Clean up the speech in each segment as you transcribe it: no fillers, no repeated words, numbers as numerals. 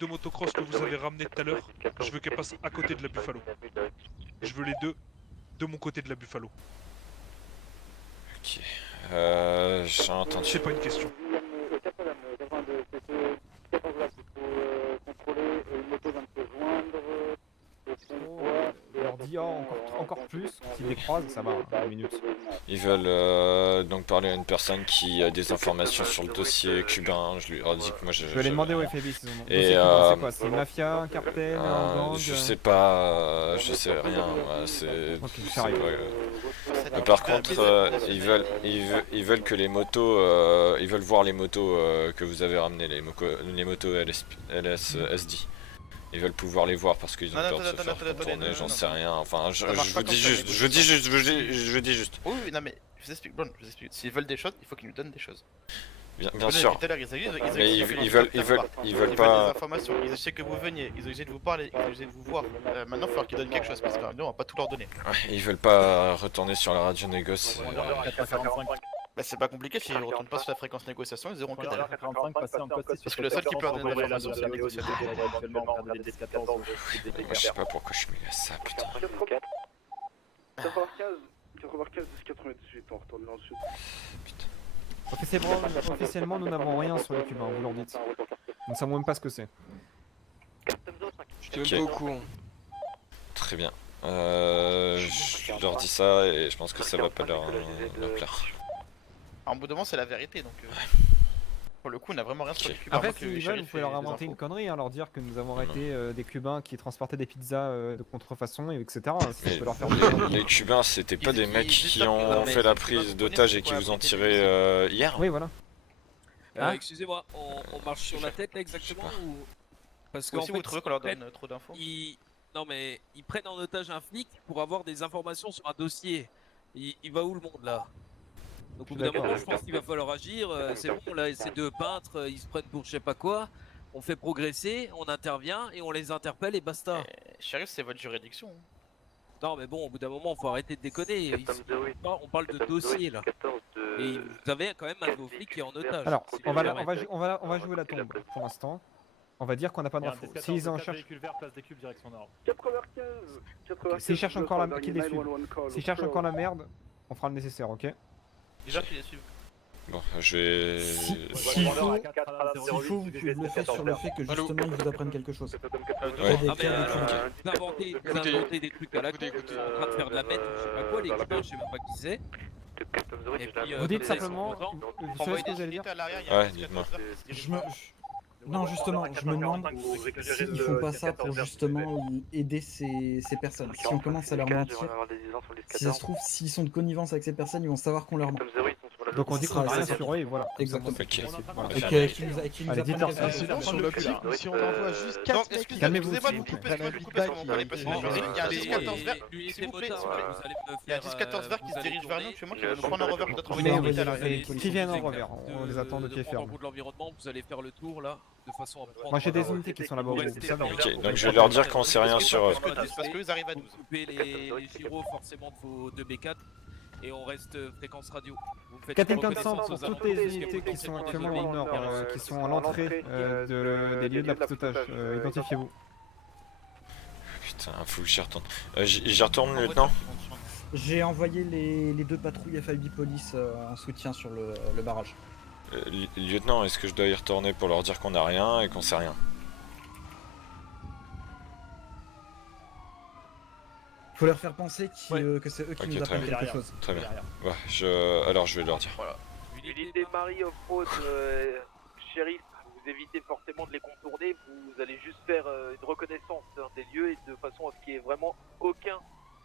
deux motocross que vous avez ramenées tout à l'heure, je veux qu'elles passent à côté de la Buffalo. Je veux les deux de mon côté de la Buffalo. Ok. J'ai entendu. C'est pas une question. On leur dit encore plus, s'ils les croisent, ça va, 1 minute. Ils veulent donc parler à une personne qui a des informations sur le dossier cubain. Je lui ai dit que moi Je vais les demander au FBI s'ils ont. Et, Dossier cubain, c'est quoi? C'est une mafia, un cartel, un gang? je sais pas, je sais rien. C'est. Ok, ça arrive. Mais par contre, ils veulent que les motos, ils veulent voir les motos que vous avez ramenées, les motos LSSD. Ils veulent pouvoir les voir parce qu'ils ont peur de se faire contourner, j'en sais rien. Enfin, je vous dis juste, je dis juste. Oui, oui, non mais je vous explique, je vous explique. S'ils veulent des choses, il faut qu'ils nous donnent des choses. Bien sûr. Mais ils veulent pas. Des informations. Ils essaient que vous veniez, ils ont essayé de vous parler, ils ont essayé de vous voir. Maintenant, il va falloir qu'ils donnent quelque chose parce que nous, on va pas tout leur donner. Ouais, ils veulent pas retourner sur la radio négoce. Bah, c'est pas compliqué, s'ils retournent pas sur la fréquence négociation, ils auront que dalle. Parce que le seul qui peut leur donner des informations, c'est le négociateur. Je sais pas pourquoi je me laisse ça, putain. 95, 98, on retourne dans le sud. Officiellement, nous n'avons rien sur les Cubains, vous leur dites. Nous ne savons même pas ce que c'est. Je suis même pas au courant. Très bien. Je leur dis ça et je pense que ça va pas leur plaire. En bout de moment, c'est la vérité donc. Pour le coup, on a vraiment rien sur les Cubains. Après, s'ils veulent, vous pouvez leur inventer une connerie, hein, leur dire que nous avons arrêté des Cubains qui transportaient des pizzas de contrefaçon, etc. Si ça peut leur faire les Cubains, c'était pas des mecs qui ont fait la prise d'otage et qui vous ont tiré hier? Oui, voilà. Excusez-moi, on marche sur la tête là exactement ou... Parce qu'en fait, vous trouvez qu'on leur donne trop d'infos? Non mais ils prennent en otage un flic pour avoir des informations sur un dossier. Il va où le monde là? Donc au bout d'un moment je pense qu'il va falloir agir, c'est bon là, ces deux peintres, ils se prennent pour je sais pas quoi, on fait progresser, on intervient et on les interpelle et basta. Shérif, c'est votre juridiction. Non mais bon, au bout d'un moment faut arrêter de déconner, on parle de dossier là. Et vous avez quand même un de vos flics qui est en otage. Alors, on va jouer la tombe pour l'instant. On va dire qu'on n'a pas d'infos. S'ils en cherchent... 95, S'ils cherchent encore la... qu'ils les suivent. S'ils cherchent encore la merde, on fera le nécessaire, ok? Déjà qu'ils les suivent. Bon, je vais... S'il faut, vous pouvez le faire sur le fait que justement ils vous apprennent quelque chose. Ouais. Vous inventez des trucs à la con, vous êtes en train de faire de la mètre, je sais pas quoi, les Cubains, je sais même pas qui c'est. Et puis, vous dites simplement, vous savez ce que vous allez dire? Ouais, dites-moi. Non, justement, je me demande s'ils font pas ça pour justement aider ces personnes. Si on commence à leur mentir, si ça se trouve, s'ils sont de connivence avec ces personnes, ils vont savoir qu'on leur ment. Donc on dit qu'on a rien sur eux et voilà. Exactement. Ok. Et qui nous Allez, dites-leur ça. Sinon, sur le clip, si on envoie juste 4 mecs, calmez-vous, excusez-moi s'il de vous vous plaît. couper, parce qu'on parce qu'il y a un 10-14 vert, s'il vous plaît, il y a un 10-14 vert qui se dirige vers nous, tuez-moi qui va nous prendre un revers, peut-être envoyer des militaires à l'arrière. Qui viennent en revers, on les attend de pied ferme. Au bout de l'environnement, vous allez faire le tour là, de façon à prendre... Moi j'ai des unités qui sont là-bas, vous savez. Ok, donc je vais leur dire qu'on sait rien sur eux. Parce que eux arrivent à 12. Vous coupez les gyros forcément de vos 2B4 et on reste fréquence radio. 4500 pour toutes les unités qui sont actuellement au nord, qui sont à l'entrée des lieux de la prise d'otage. Identifiez-vous. Putain, faut que j'y retourne. J'y retourne, lieutenant? J'ai envoyé les deux patrouilles FIB Police en soutien sur le barrage. Lieutenant, est-ce que je dois y retourner pour leur dire qu'on a rien et qu'on sait rien? Faut leur faire penser que c'est eux qui nous apprennent quelque chose. Très bien. Ouais, alors je vais leur dire. Voilà. L'idée Marie off-road, shérif, vous évitez forcément de les contourner, vous allez juste faire une reconnaissance des lieux et de façon à ce qu'il n'y ait vraiment aucun,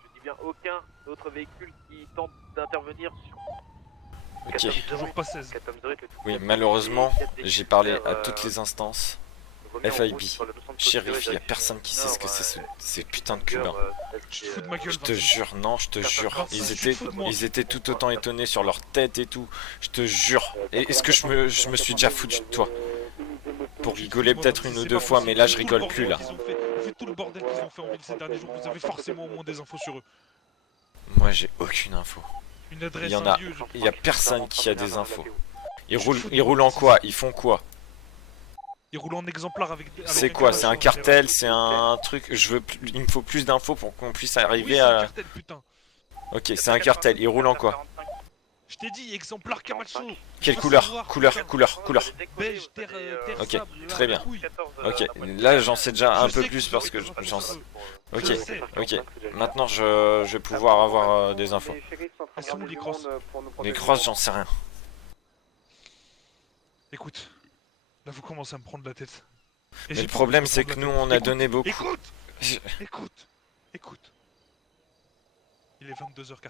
je dis bien aucun autre véhicule qui tente d'intervenir sur... Ok. Toujours pas 16. Oui, malheureusement, j'ai parlé à toutes les instances. FIB, shérif, y a personne qui sait ce que c'est ces putains de Cubains. Tu te fous de ma gueule, Je te jure, non, je te jure. Ils étaient tout autant étonnés sur leur tête et tout. Je te jure. Et est-ce que je me suis déjà foutu de toi? Pour rigoler peut-être une ou deux fois, mais là je rigole plus là. Vu tout le bordel qu'ils ont fait en ville ces derniers jours, vous avez forcément au moins des infos sur eux. Moi j'ai aucune info. Une adresse, Il y a personne qui a des infos. Ils roulent en quoi? Ils font quoi? Ils roulent en exemplaire avec. C'est quoi? C'est un cartel? C'est un truc? Il me faut plus d'infos pour qu'on puisse arriver à. Un cartel, putain. Ok, c'est un cartel. Il roule en quoi? Je t'ai dit, exemplaire Camacho. Quelle couleur? Couleur. Beige, terre Ok, sable, très bien. couille. Ok, là j'en sais déjà un Je peu sais plus que parce que vous aurez j'en pas sais. de Ok, Je sais. ok. Maintenant je vais pouvoir avoir des infos. Elles sont où les crosses? Les crosses, j'en sais rien. Écoute, là vous commencez à me prendre la tête. Et Mais j'ai le pas problème envie de c'est me que prendre nous la on tête. a donné beaucoup. Écoute. Il est 22h04.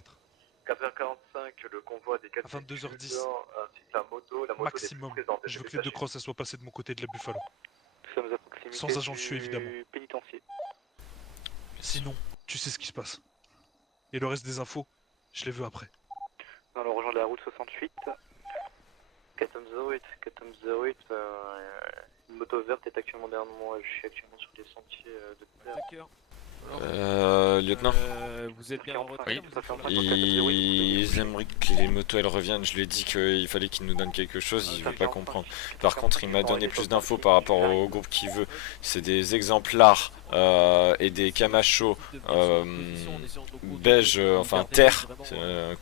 4h45, le convoi des 4 À 22h10. ainsi que la moto Maximum. Je veux que les deux crosses elles soient passées de mon côté de la Buffalo. Nous sommes à proximité Sans agent dessus évidemment. pénitencier. Sinon, tu sais ce qui se passe. Et le reste des infos, je les veux après. Nous allons rejoindre la route 68. 408, une moto verte est actuellement derrière moi, je suis actuellement sur les sentiers de terre. Lieutenant, Vous êtes bien en retard? Oui. Ils aimeraient que les motos elles reviennent. Je lui ai dit qu'il fallait qu'il nous donne quelque chose, il veut pas comprendre. Par contre, il m'a donné plus d'infos par rapport au groupe qu'il veut. C'est des exemplars et des Camacho beige, enfin terre,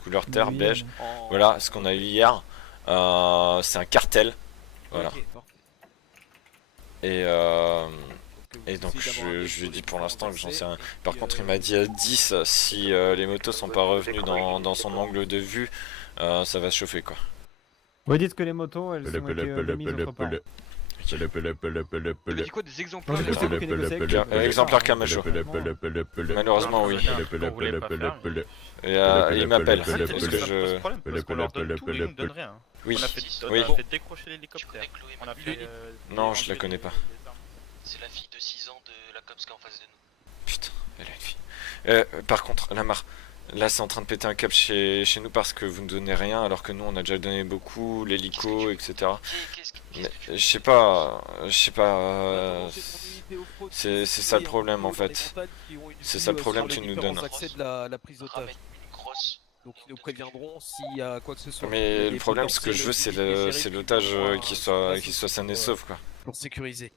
couleur terre, beige. Voilà ce qu'on a eu hier. C'est un cartel. Voilà. Et donc je lui ai dit pour l'instant que j'en sais rien. Par contre il m'a dit à 10 si les motos sont pas revenues dans son angle de vue, ça va se chauffer quoi. Vous dites que les motos elles ont été remises autre part. Vous avez dit quoi, des exemplaires? Non, j'ai pas compris négocier avec eux. Exemplaire Camacho. Malheureusement oui. Et il m'appelle. Est-ce que je... Parce qu'on leur donne tout et ils nous donnent rien. Oui. On Oui. a fait décrocher l'hélicoptère. On a fait. Non, je la connais pas. C'est la fille de 6 ans de la COPS qui est en face de nous. Putain, elle a une fille. Par contre, Lamar, là c'est en train de péter un câble chez nous parce que vous ne donnez rien alors que nous on a déjà donné beaucoup, l'hélico, etc. Mais je sais pas, c'est ça le problème en fait. C'est ça le problème que tu nous donnes. La prise d'otage. Donc ils nous préviendront s'il y a quoi que ce soit. Mais le problème, ce que je veux, c'est l'otage qui soit sain et sauf quoi. Pour sécuriser.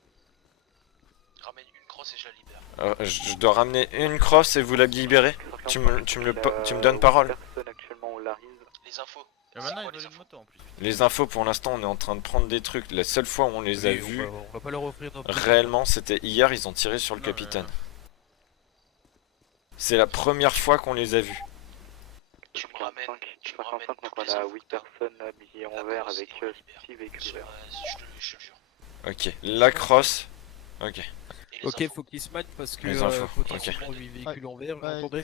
Ramène une crosse et je la libère. Je dois ramener une crosse et vous la libérez. Tu me donnes parole. Les infos. Et maintenant ils veulent une moto en plus. Les infos pour l'instant on est en train de prendre des trucs. La seule fois où on les a vus On va pas leur offrir nos réellement c'était hier, ils ont tiré sur le capitaine. C'est la première fois qu'on les a vus. Tu me ramènes. Donc on a 8 personnes habillées en vert avec 6 véhicules verts. Je te jure. Ok, la crosse. Ok. Ok, faut qu'ils se matchent parce que Les infos, potentiellement 8 véhicules en vert, vous entendez?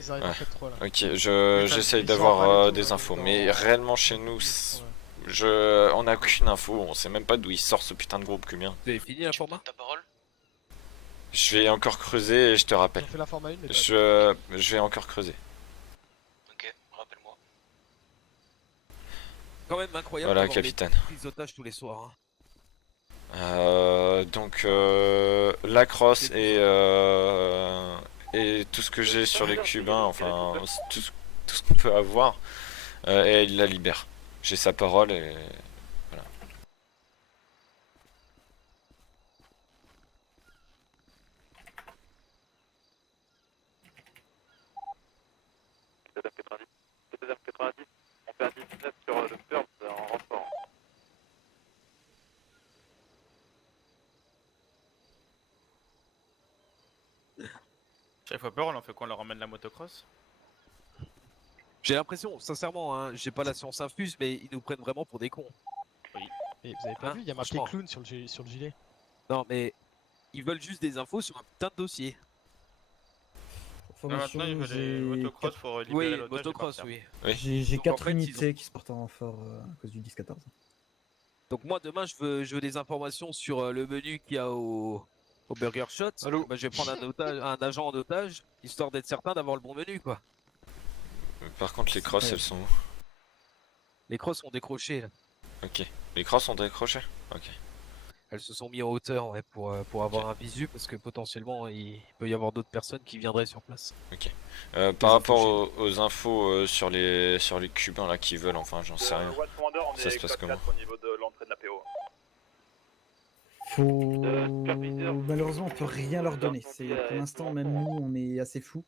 Ok, j'essaye d'avoir des infos, mais réellement chez nous, on a aucune info, on sait même pas d'où il sort ce putain de groupe cubain. Vous avez fini l'informat? Ta parole? Je vais encore creuser et je te rappelle. Je vais encore creuser. Ok, rappelle-moi. Quand même incroyable. Voilà, d'avoir capitaine. des prises d'otages tous les soirs. Hein. Donc la crosse et tout ce que j'ai sur les cubains, enfin tout ce qu'on peut avoir, et il la libère. J'ai sa parole et voilà. On fait un 19 sur le Spurs en renfort. Chaque fois peur, on en fait quoi? On leur emmène la motocross? J'ai l'impression, sincèrement, hein, j'ai pas la science infuse, mais ils nous prennent vraiment pour des cons. Et vous avez pas vu, il y a marqué franchement. clown sur le gilet. Non, mais ils veulent juste des infos sur un putain de dossier. Information, Maintenant, ils veulent j'ai les motocross pour libérer Oui, l'otage. motocross, oui. J'ai Donc, en 4 fait, unités qui se portent en renfort à cause du 10-14. Donc moi demain je veux des informations sur le menu qu'il y a au Burger Shot. Bah, je vais prendre un agent en otage, histoire d'être certain d'avoir le bon menu quoi. Par contre les crosses elles sont où? Les crosses sont décrochées là. Ok. Les crosses sont décrochées? Ok. Elles se sont mis en hauteur ouais, pour avoir un visu parce que potentiellement il peut y avoir d'autres personnes qui viendraient sur place. Ok. Par rapport aux infos sur les cubains là qui veulent, enfin j'en sais rien. Ça se passe comment? Au niveau de l'entrée de la PO. Malheureusement, on peut rien leur donner. Pour l'instant, même nous, on est assez flou.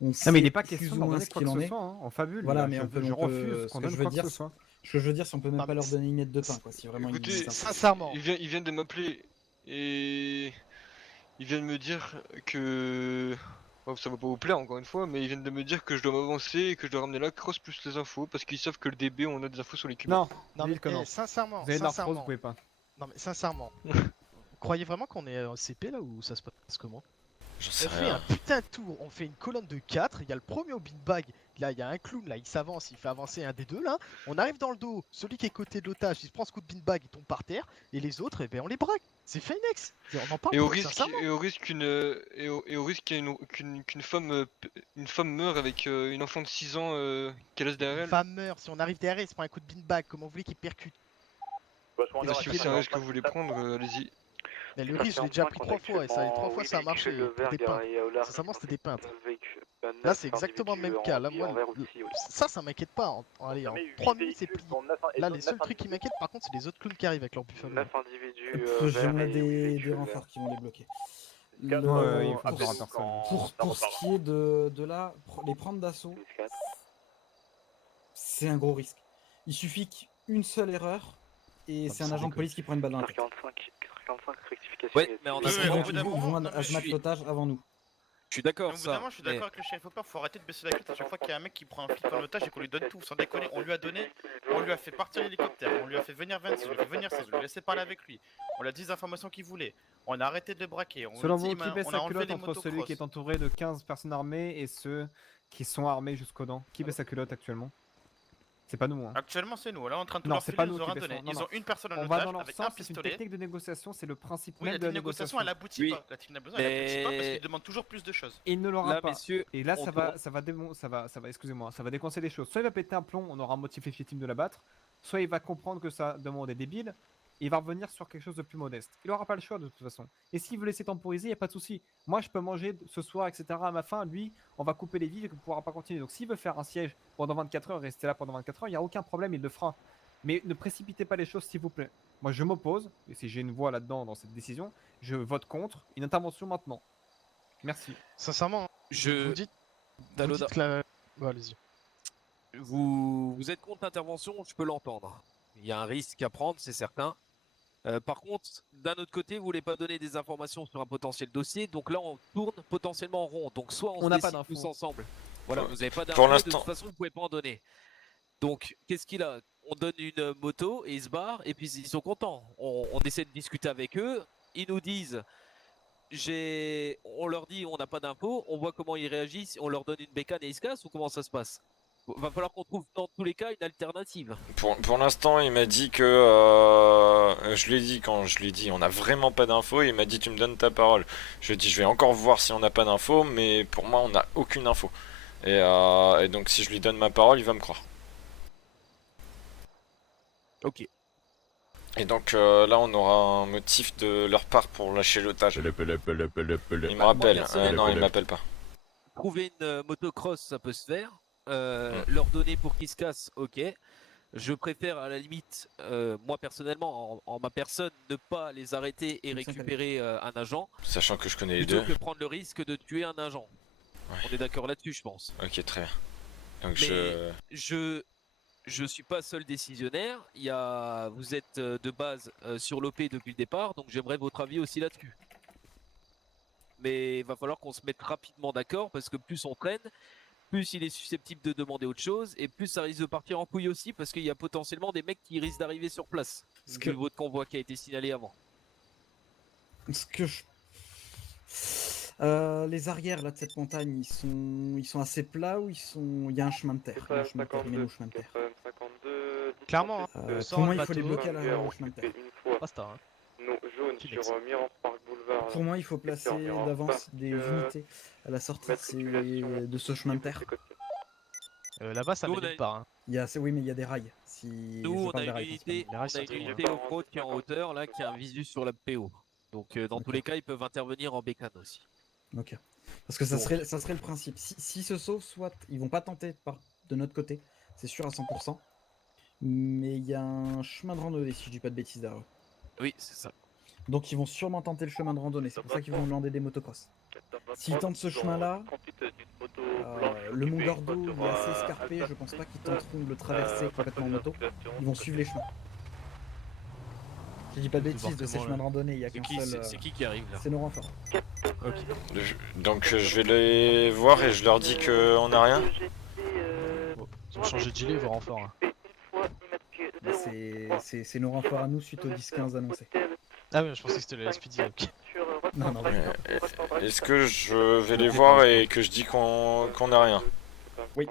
On Non, mais il n'est sait pas plus question ou d'en moins donner ce quoi qu'il que en ce est. soit, hein, en fabule. Voilà, mais je refuse ce qu'on que donne je veux quoi que dire, ce soit. ce que je veux dire, c'est on peut même Non, pas mais leur donner une miette de pain, quoi. Si vraiment ils Écoutez, disent ça. Sincèrement. ils viennent de m'appeler et ils viennent me dire que bon, ça va pas vous plaire encore une fois, mais ils viennent de me dire que je dois m'avancer et que je dois ramener la crosse plus les infos parce qu'ils savent que le DB on a des infos sur les Cubains. Non, Non, dites que non. sincèrement, Vous avez de l'arthrose, vous pouvez pas. Non, mais sincèrement. Vous croyez vraiment qu'on est en CP là ou ça se passe comment? J'en On sais fait rien. un putain de tour, on fait une colonne de 4, il y a le premier au beanbag, là il y a un clown, là il s'avance, il fait avancer un des deux là, on arrive dans le dos, celui qui est côté de l'otage, il se prend ce coup de beanbag, il tombe par terre, et les autres, eh ben on les braque, c'est Finex, on en parle Et au pas, risque, sincèrement. et au risque qu'une femme meure avec une enfant de 6 ans qu'elle laisse derrière Une elle. femme meurt, si on arrive derrière, il se prend un coup de beanbag, comment vous voulez qu'il percute? Si c'est un risque que vous voulez prendre, allez-y. Mais le risque, je l'ai déjà pris 3 fois, et ça, les 3 fois ça a marché, pour des peintres. Sincèrement, c'était des peintres. Là, c'est exactement le même cas. Là, moi, ça m'inquiète pas. Allez, en 3 minutes, c'est plié. Là, les seuls trucs qui m'inquiètent, par contre, c'est les autres clowns qui arrivent avec leur buffalo. 9 individus. J'aimerais des renforts qui vont les bloquer. Il faudra personne. Pour ce qui est de là, les prendre d'assaut, c'est un gros risque. Il suffit qu'une seule erreur et c'est un agent de police qui prend une balle dans la tête. 45 rectification. Ouais, mais on a Parce qu'ils au vont bout d'un ils moment, vont non, mais hazmat je suis- l'otage avant nous. Je suis d'accord, Au bout d'un ça. moment, je suis mais- d'accord avec le chef Hopper, faut arrêter de baisser la cuite à chaque fois qu'il y a un mec qui prend un flic en otage et qu'on lui donne tout, sans déconner. On lui a donné, on lui a fait partir l'hélicoptère, on lui a fait venir 26, on lui a fait venir 16, on lui a laissé parler avec lui, on lui a dit les informations qu'il voulait, on a arrêté de le braquer, on Selon lui a vous, dit, qui baisse on a sa enlevé culotte les entre celui motocross. qui est entouré de 15 personnes armées et ceux qui sont armés jusqu'aux dents? Qui baisse sa culotte actuellement? C'est pas nous, hein. Actuellement, c'est nous, là on est en train de tout Non, leur c'est filer, pas ils nous nous ont qui rien donné. baissons, non, Ils non. ont une personne en On va otage dans leur avec sens, un c'est une pistolet. technique de négociation, c'est le principe Oui, même la de la négociation, elle aboutit Oui. pas. La technique d'aboutit elle aboutit pas parce qu'ils demandent toujours plus de choses. Il ne l'aura Là, pas. messieurs, Et là, on ça va, excusez-moi, ça va déconseiller les choses. Soit il va péter un plomb, on aura un motif légitime de l'abattre, soit il va comprendre que sa demande est débile, et il va revenir sur quelque chose de plus modeste. Il aura pas le choix de toute façon. Et s'il veut laisser temporiser, il n'y a pas de souci. Moi, je peux manger ce soir, etc. à ma faim. Lui, on va couper les vivres et il ne pourra pas continuer. Donc s'il veut faire un siège pendant 24 heures et rester là pendant 24 heures, il n'y a aucun problème, il le fera. Mais ne précipitez pas les choses, s'il vous plaît. Moi, je m'oppose, et si j'ai une voix là-dedans dans cette décision, je vote contre une intervention maintenant. Merci. Sincèrement, Je- vous dites, Daloda, Ouais, allez-y. vous êtes contre l'intervention, je peux l'entendre. Il y a un risque à prendre, c'est certain. Par contre, d'un autre côté, vous voulez pas donner des informations sur un potentiel dossier, donc là on tourne potentiellement en rond. Donc soit on n'a se pas décide d'infos. tous ensemble. Voilà, vous n'avez pas Pour d'infos, de l'instant. toute façon vous pouvez pas en donner. Donc qu'est-ce qu'il a? On donne une moto et ils se barrent et puis ils sont contents. On essaie de discuter avec eux, ils nous disent on leur dit on n'a pas d'infos, on voit comment ils réagissent, on leur donne une bécane et ils se cassent ou comment ça se passe? Va falloir qu'on trouve dans tous les cas une alternative. Pour l'instant, il m'a dit que je lui ai dit quand je lui ai dit on n'a vraiment pas d'infos, il m'a dit tu me donnes ta parole. Je lui ai dit je vais encore voir si on n'a pas d'infos, mais pour moi on n'a aucune info. Et donc si je lui donne ma parole, il va me croire. Ok. Et donc là on aura un motif de leur part pour lâcher l'otage. Il me rappelle, non il m'appelle pas. Trouver une motocross, ça peut se faire. Leur donner pour qu'ils se cassent, ok. Je préfère à la limite, moi personnellement, en ma personne, ne pas les arrêter et récupérer un agent. Sachant que je connais les plutôt deux. que prendre le risque de tuer un agent. Ouais. On est d'accord là-dessus, je pense. Ok, très bien. Donc Mais je suis pas seul décisionnaire. Vous êtes de base sur l'OP depuis le départ, donc j'aimerais votre avis aussi là-dessus. Mais il va falloir qu'on se mette rapidement d'accord parce que plus on traîne, plus il est susceptible de demander autre chose et plus ça risque de partir en couille aussi parce qu'il y a potentiellement des mecs qui risquent d'arriver sur place. que- Vu votre convoi qui a été signalé avant. Ce que je... les arrières là de cette montagne, ils sont assez plats ou il y a un chemin de terre? Il y a un chemin de terre, il mène au chemin de terre. 52. Clairement, Pour moi, il faut les bloquer au chemin de terre. Basta, hein. Non, jaune sur Mirror Park Boulevard. Pour moi, il faut placer d'avance des unités à la sortie de ce chemin de terre. Là-bas, ça Nous, mène on a- nulle part. Hein. Oui, mais il y a des rails. Si Nous, je on a parle des une rails, unité, Les rails, ça off-road qui est en hauteur, là, qui a un visu sur la PO. Donc, dans tous les cas, ils peuvent intervenir en bécane aussi. Ok. Parce que ça serait le principe. S'ils se sauvent, soit ils vont pas tenter de notre côté, c'est sûr à 100%. Mais il y a un chemin de randonnée, si je dis pas de bêtises derrière eux. Oui, c'est ça. Donc ils vont sûrement tenter le chemin de randonnée, c'est pour ça qu'ils vont demander des motocross. S'ils tentent ce chemin-là, le mont Gordo il est assez escarpé, je pense pas qu'ils tenteront de le traverser complètement en moto. Ils vont suivre les chemins. Je dis pas de bêtises, de ces chemins de randonnée, il y a qu'un seul... C'est qui arrive là? C'est nos renforts. Donc je vais les voir et je leur dis qu'on a rien. Ils ont changé de gilet, ils vont renfort. Hein. Bah, c'est nos renforts à nous suite au 10-15 annoncé. Ah oui, je pensais que c'était le SPD, ok. Non, non, Est-ce que je vais les voir et que je dis qu'on a rien? Oui.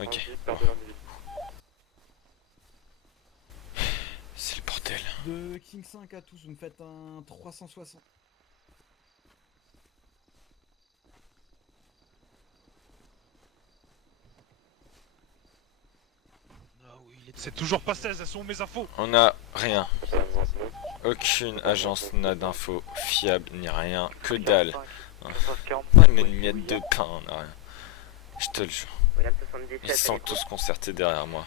Ok. Bon. C'est le bordel. De King 5 à tous, vous me faites un 360. C'est toujours pas 16, elles sont où mes infos? On a rien. Aucune agence n'a d'infos fiables ni rien. Que dalle. Pas une miette de pain, on a rien. Je te le jure. Ils sont tous concertés derrière moi.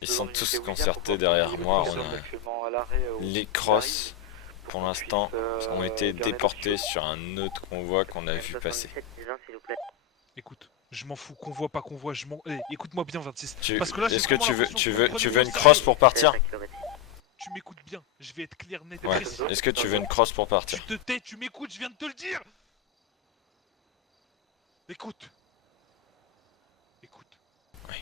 Ils sont tous concertés derrière moi. On a... Les crosses, pour l'instant, ont été déportés sur un autre convoi qu'on a vu passer. Écoute, je m'en fous, convoi, pas convoi, je m'en... Eh, écoute-moi bien 26. Est-ce que tu veux une crosse pour partir? Tu m'écoutes bien, je vais être clair, net et Ouais. précis. Est-ce que tu veux une crosse pour partir? Tu te tais, tu m'écoutes, je viens de te le dire. Écoute. Écoute. Oui.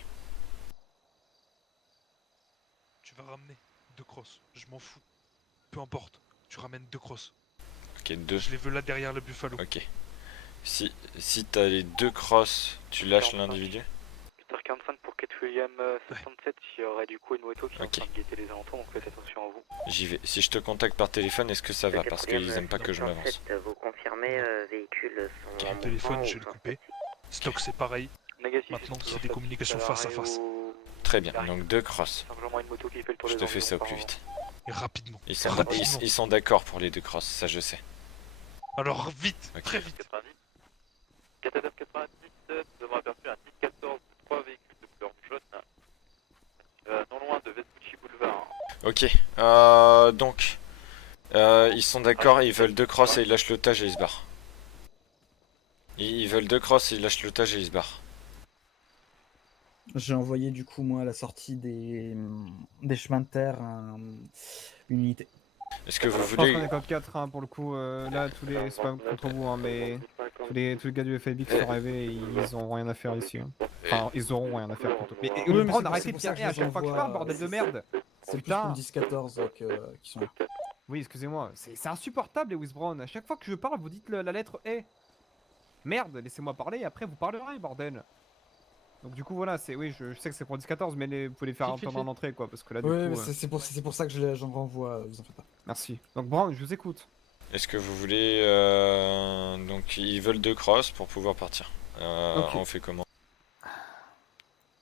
Tu vas ramener 2 crosses, je m'en fous. Peu importe, tu ramènes 2 crosses. Ok, 2. Je les veux là derrière le buffalo. Ok. Si t'as les 2 crosses, tu lâches l'individu? 45 pour Kate William 67, il y aurait du coup une moto qui est en train de guetter les alentours, donc faites attention à vous. J'y vais. Si je te contacte par téléphone, est-ce que ça va? Parce qu'ils aiment pas que je m'avance. Vous confirmez, véhicule sont Mon téléphone, je vais le couper. Stock, c'est pareil. Maintenant, c'est des communications face à face. Très bien, donc 2 crosses. Simplement une moto qui fait le tour Je des te fais ça au environs plus vite. Et rapidement. Ils sont d'accord pour les 2 crosses, ça je sais. Alors vite, Ok. très vite. 99 97, nous avons aperçu un 10-14, 3 véhicules de couleur jaune, non loin de Vespucci Boulevard. Ok, donc ils sont d'accord, ils veulent 2 crosses et ils lâchent l'otage et ils se barrent. Ils veulent 2 crosses et ils lâchent l'otage et ils se barrent. J'ai envoyé du coup moi à la sortie des chemins de terre une unité. Est-ce que vous Je pense voulez... qu'on est code 4 hein, pour le coup, là tous les... c'est pas contre vous hein, mais tous les gars du FLB qui sont arrivés, ils ont rien à faire ici. Hein. Enfin, ils auront rien à faire plutôt. Mais Oui, Brown, c'est arrêtez de pour ça tirer à chaque fois que je parle, bordel de merde. C'est plus pour le 10-14 qui sont là. Oui, excusez-moi, c'est insupportable Lewis Brown. À chaque fois que je parle, vous dites la lettre E. Merde, laissez-moi parler et après vous parlerez, bordel. Donc du coup voilà, c'est oui, je sais que c'est pour 10-14, mais vous pouvez les faire entendre en entrée quoi, parce que là du Oui, coup... c'est pour ça que j'en renvoie, vous en faites pas. Merci. Donc Brown, je vous écoute. Est-ce que vous voulez... Donc ils veulent 2 crosses pour pouvoir partir. Ok. On fait comment?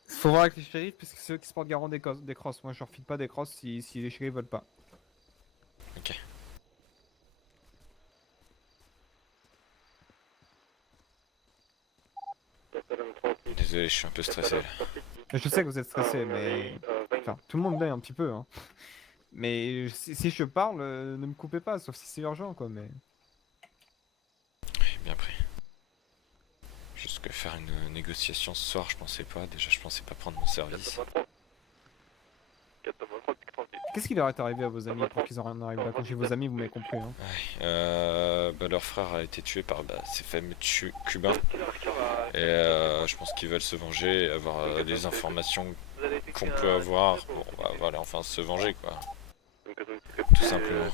Faut voir avec les shérifs, parce que c'est eux qui se portent garant des crosses. Moi je leur file pas des crosses si les shérifs veulent pas. Ok. Désolé, je suis un peu stressé là. Je sais que vous êtes stressé, mais... Enfin, tout le monde l'est un petit peu, hein. Mais si je parle, ne me coupez pas, sauf si c'est urgent, quoi, mais... Oui, bien pris. Juste que faire une négociation ce soir, je pensais pas. Déjà, je pensais pas prendre mon service. Qu'est-ce qui leur est arrivé à vos amis pour qu'ils en arrivent là? Quand j'ai vos amis, vous m'avez compris, hein. Ouais, leur frère a été tué par ces fameux cubains. Et je pense qu'ils veulent se venger et avoir des informations qu'on peut avoir pour, voilà, enfin se venger quoi. Tout simplement.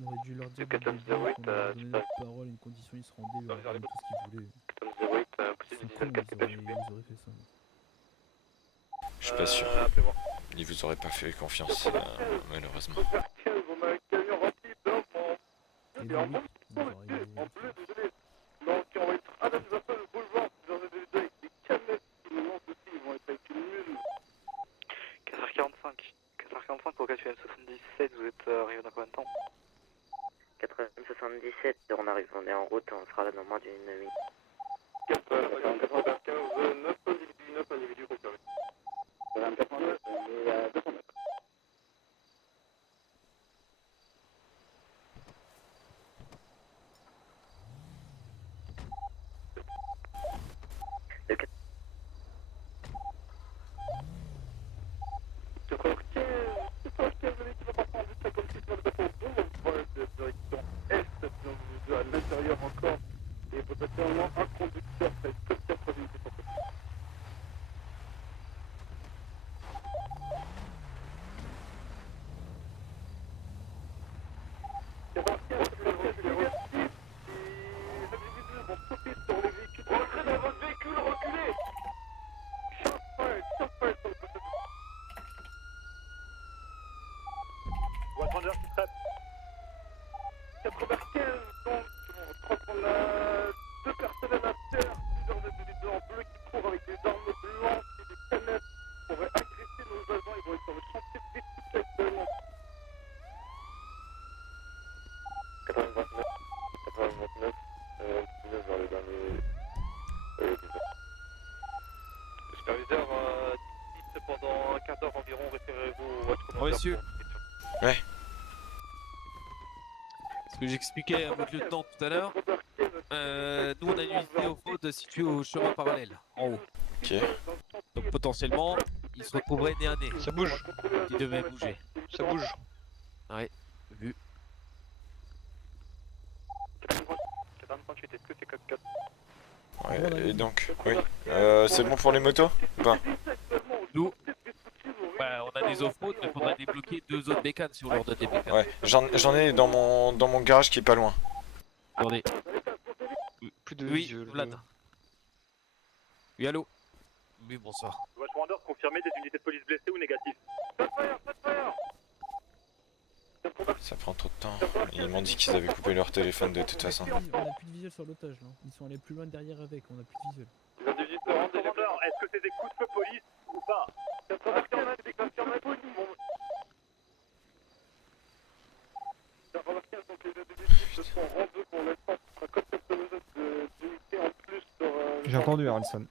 On aurait dû leur dire dès le début qu'on leur donnait notre parole, une condition, ils se rendaient, ils leur donnaient tout ce qu'ils voulaient. Ils sont cons, ils auraient fait ça. Je suis pas sûr. Ils vous auraient pas fait confiance, malheureusement. Et donc, oui, ils auraient... pour 4FM77, vous êtes arrivé dans combien de temps? 477, on est en route, on sera là dans moins d'une minute. 95, 9 individus confirmés. travailleurs encore et potentiellement un conducteur, ça va être que 4 unités pour ça. Messieurs. Ouais. Ce que j'expliquais à votre lieutenant tout à l'heure, nous on a une unité au faute située au chemin parallèle, en haut. Ok. Donc potentiellement, il se retrouverait nez à nez. Ça bouge. Il devait bouger. Ça bouge. Ouais, vu. 438, est-ce que c'est code 4? Ouais, et donc, oui. C'est bon pour les motos ou pas? Nous, bah, on a des off-road, mais faudrait débloquer 2 autres bécanes si on leur donne des bécanes. Ouais, j'en ai dans mon garage qui est pas loin. Attendez. Plus de Oui, visuel. Vlad. Oui, allô. Oui, bonsoir. Watchwander, confirmé des unités de police blessées ou négatives? Ça prend trop de temps. Ils m'ont dit qu'ils avaient coupé leur téléphone de toute façon. On a plus de visuel sur l'otage là. Ils sont allés plus loin derrière avec, on a plus de visuel. Commandeur, est-ce que c'est des coups de feu police ou pas? J'ai entendu Harrelson.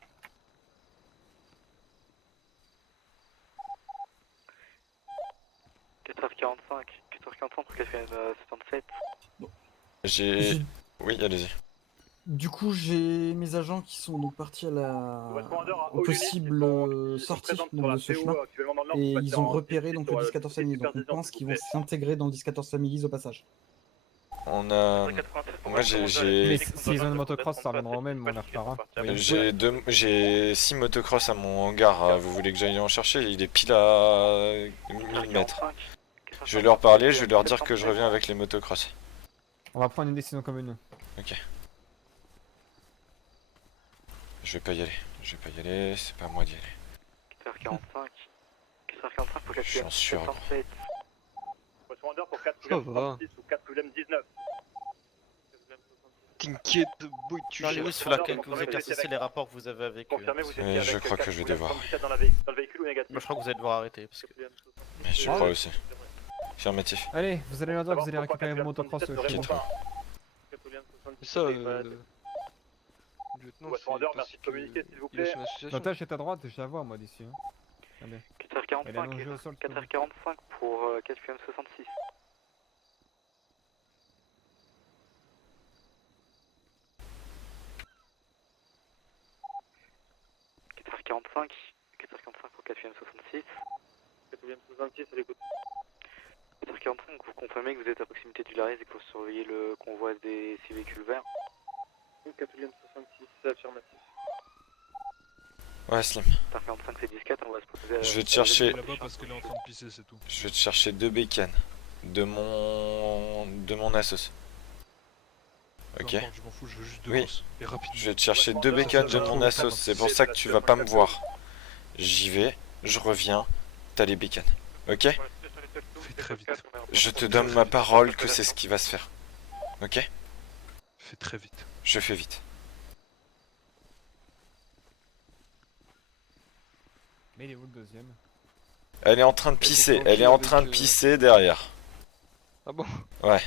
pour KFM 77. J'ai... Oui, allez-y. Du coup, j'ai mes agents qui sont donc partis à la au possible sortie donc, de ce chemin et ils ont repéré donc le 10-14 Families. Donc on pense qu'ils vont s'intégrer dans le 10-14 Families au passage. On a... Moi j'ai... Mais s'ils ont une motocross, ça reviendra au même, on les repara. J'ai 6 motocross à mon hangar, vous voulez que j'aille en chercher? Il est pile à 1000 mètres. Je vais leur parler, je vais leur dire que je reviens avec les motocross. On va prendre une décision commune. Ok. Je vais pas y aller, c'est pas à moi d'y aller. 4h45. 4h45 pour Je suis en sueur. Watchwander pour 4 Ça va. 66 ou 4 19. T'inquiète, boy, tu Dans les West, il faudra que vous éclaircissiez les rapports que vous avez avec eux. Je crois que je vais devoir. Dans le véhicule ou négatif? Moi je crois que vous allez devoir arrêter. Parce que... Mais je crois aussi. Affirmatif. Allez, vous allez leur dire que vous allez récupérer vos motocross chez moi. Ça, Watchwander, merci de communiquer s'il vous plaît. L'otage est à droite, je la vois moi d'ici. Allez. 4h45, 4h45 pour 4FM 66. .45 pour 4FM 66. 4FM 66, à l'écoute. 4h45, vous confirmez que vous êtes à proximité du Laris et que vous surveillez le convoi des 6 véhicules verts. 4FM 66, c'est affirmatif. Ouais, Slim. 4h45, c'est 10-4, on va se proposer à... Je vais te chercher... là-bas parce qu'elle est en train de pisser, c'est tout. Je vais te chercher 2 bécanes de mon Asos. Ok. Je m'en fous, je veux juste 2 oui. grosses. Et rapidement. Je vais te chercher 2 bécanes de mon Asos, c'est pour ça que tu vas pas me voir. J'y vais, je reviens, t'as les bécanes. Ok? Fais très vite. Je te donne ma parole que c'est ce qui va se faire. Ok? Fais très vite. Je fais vite. Mais il est où le deuxième? Elle est en train de pisser, elle est en train de pisser derrière. Ah bon? Ouais.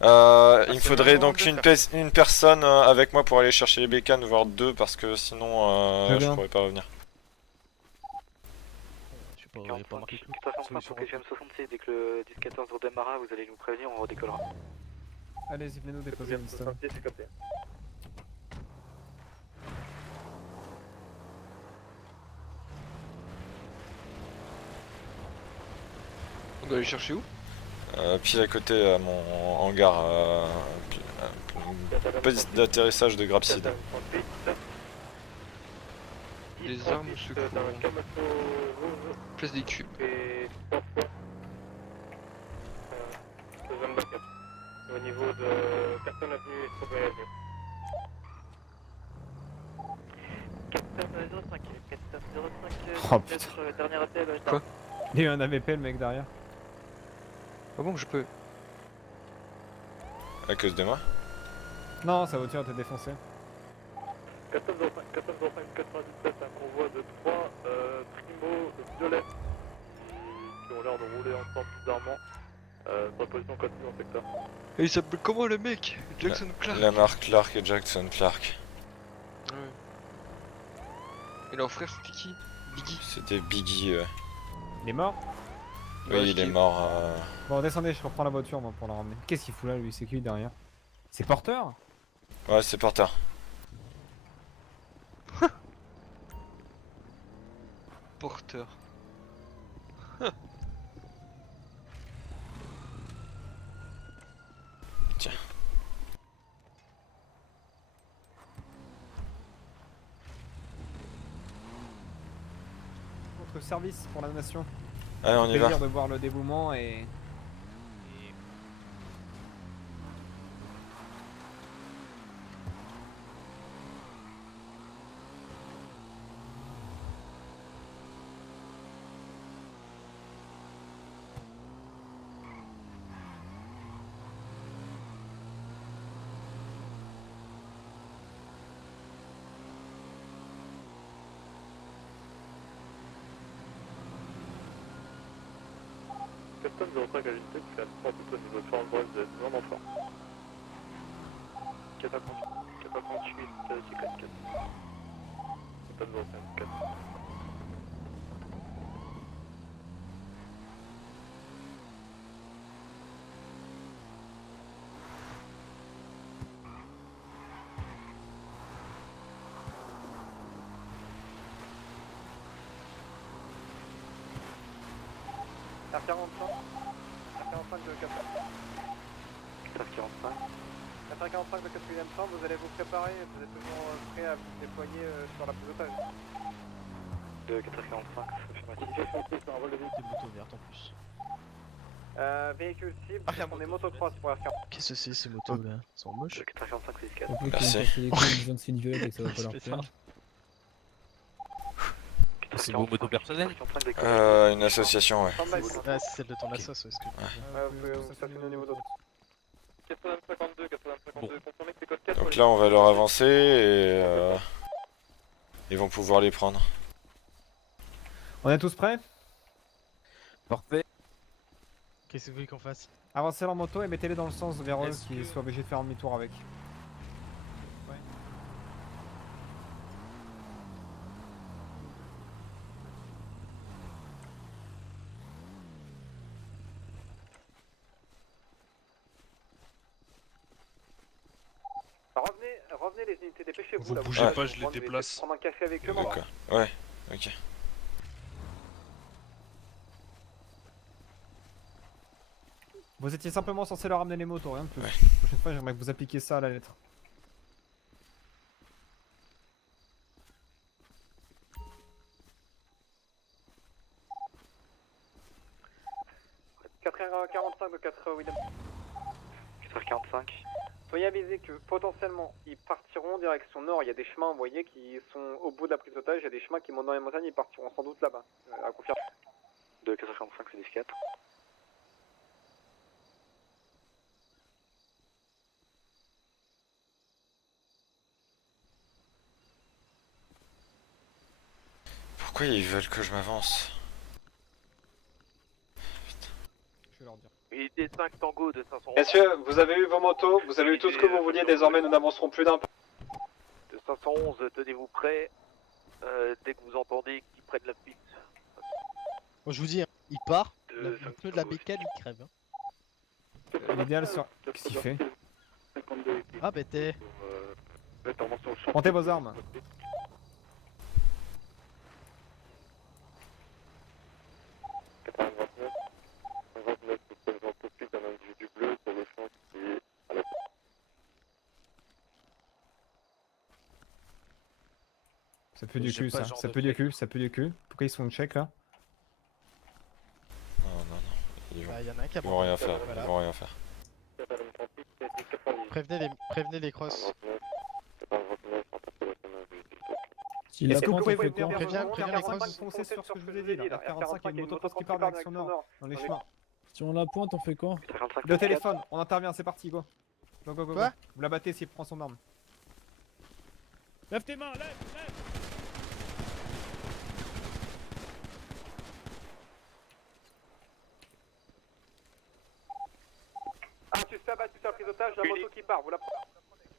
Il me faudrait donc une personne avec moi pour aller chercher les bécanes, voire 2 parce que sinon je pourrais pas revenir. Je sais pas, il n'y a pas marqué tout. 4h45 pour KFM 66, dès que le 10-14 redémarra, vous allez nous prévenir, on redécollera. Allez-y, venez nous déposer Winston. On doit aller chercher où? Pile à côté à mon hangar, Piste d'atterrissage de Grapside. Les armes au secours. Place des cubes. Au niveau de Carton Avenue et Strawberry Avenue. 1405, 1405, Oh putain. dernier appel. Quoi? Il y a eu un AVP le mec derrière. Ah bon, je peux. À cause de moi? Non, sa voiture était défoncée. 1405, 97, un convoi de 3 Primo Violet qui ont l'air de rouler ensemble bizarrement. Sur position continue en secteur. Et il s'appelle comment le mec? Jackson Clark. Lamar Clark et Jackson Clark. Ouais. Et leur frère c'était qui? Biggie. C'était Biggie, ouais. Il est mort? Oui, il est mort. Bon, descendez, je reprends la voiture moi pour la ramener. Qu'est-ce qu'il fout là lui? C'est qui derrière? C'est Porteur? Ouais, c'est Porter. Porteur. Tiens. Notre service pour la nation. Allez, on y va. Plaisir de voir le dévouement et... Captain 05 à l'unité, tu fais la porte au niveau de Force Brest, vous êtes vraiment fort. 438, 54. Captain 05, 4. R45 R45 de 4 445. R45 de 4ème champ, vous allez vous préparer, vous êtes toujours prêt à vous déployer sur la pilotage. De 445, affirmatif. C'est un vol de véhicule moto verte en plus. Véhicule cible, on est motocross pour R45. Qu'est-ce que c'est ces motos là? Ils sont moches. De 445, c'est 4. Hop, Merci. les coups, ils viennent de une violette et que ça va pas leur plaire. C'est vos motos personnelles? Une association, ouais. Ouais, c'est celle de ton assos, est-ce que... Vous stationner au niveau d'autre. 8052, 8052, confirmez que c'est code 4. Donc là, on va leur avancer et ils vont pouvoir les prendre. On est tous prêts? Parfait. Qu'est-ce que vous voulez qu'on fasse? Avancez leur moto et mettez-les dans le sens vers eux, qu'ils soient obligés de faire un demi-tour avec. Revenez les unités, dépêchez-vous. Vous là, bougez allez, pas, je les prendre- déplace. Prendre un café avec eux. D'accord. Ouais, ok. Vous étiez simplement censé leur ramener les motos, rien de plus. Ouais. La prochaine fois, j'aimerais que vous appliquiez ça à la lettre. « 4h45 de 4 William. 4h45. Soyez avisés que potentiellement ils partiront direction nord. Il y a des chemins, vous voyez, qui sont au bout de la prise d'otage. Il y a des chemins qui montent dans les montagnes. Ils partiront sans doute là-bas. À confirmer. De 4h45, c'est 10-4. Pourquoi ils veulent que je m'avance? Je vais leur dire. Unité 5 Tango de 511. Messieurs, vous avez eu vos motos, vous avez eu tout ce que vous vouliez, désormais nous n'avancerons plus d'un peu. De 511, tenez-vous prêts. Dès que vous entendez qu'ils prennent la piste. Moi je vous dis, hein, il part, De le pneu de la bécane il crève. Hein. L'idéal sur... Qu'est-ce qu'il fait? Ah bah t'es... Montez vos armes. Ça pue du J'aime cul, pas ça. ce genre Ça de pue du truc. cul, ça pue du cul. Pourquoi ils se font check là? Non. Ils Bah, y en a un qui a vont rien abandonné. faire. Voilà. Ils vont rien faire. Prévenez les crosses. Si la Est-ce que vous pointe, pouvez on fait venir quoi? vers Préviens nous? les R45, crosses. foncez sur ce que je vous ai dit là. R45, il y a une moto cross qui part direction nord, dans les chemins. Si on la pointe, on fait quoi? Le téléphone, on intervient, c'est parti, go. Go. Quoi? Vous la battez s'il prend son arme. Lève tes mains, lève. Ah, tu sais abattu sur la prise d'otage, la moto qui part, vous la prenez.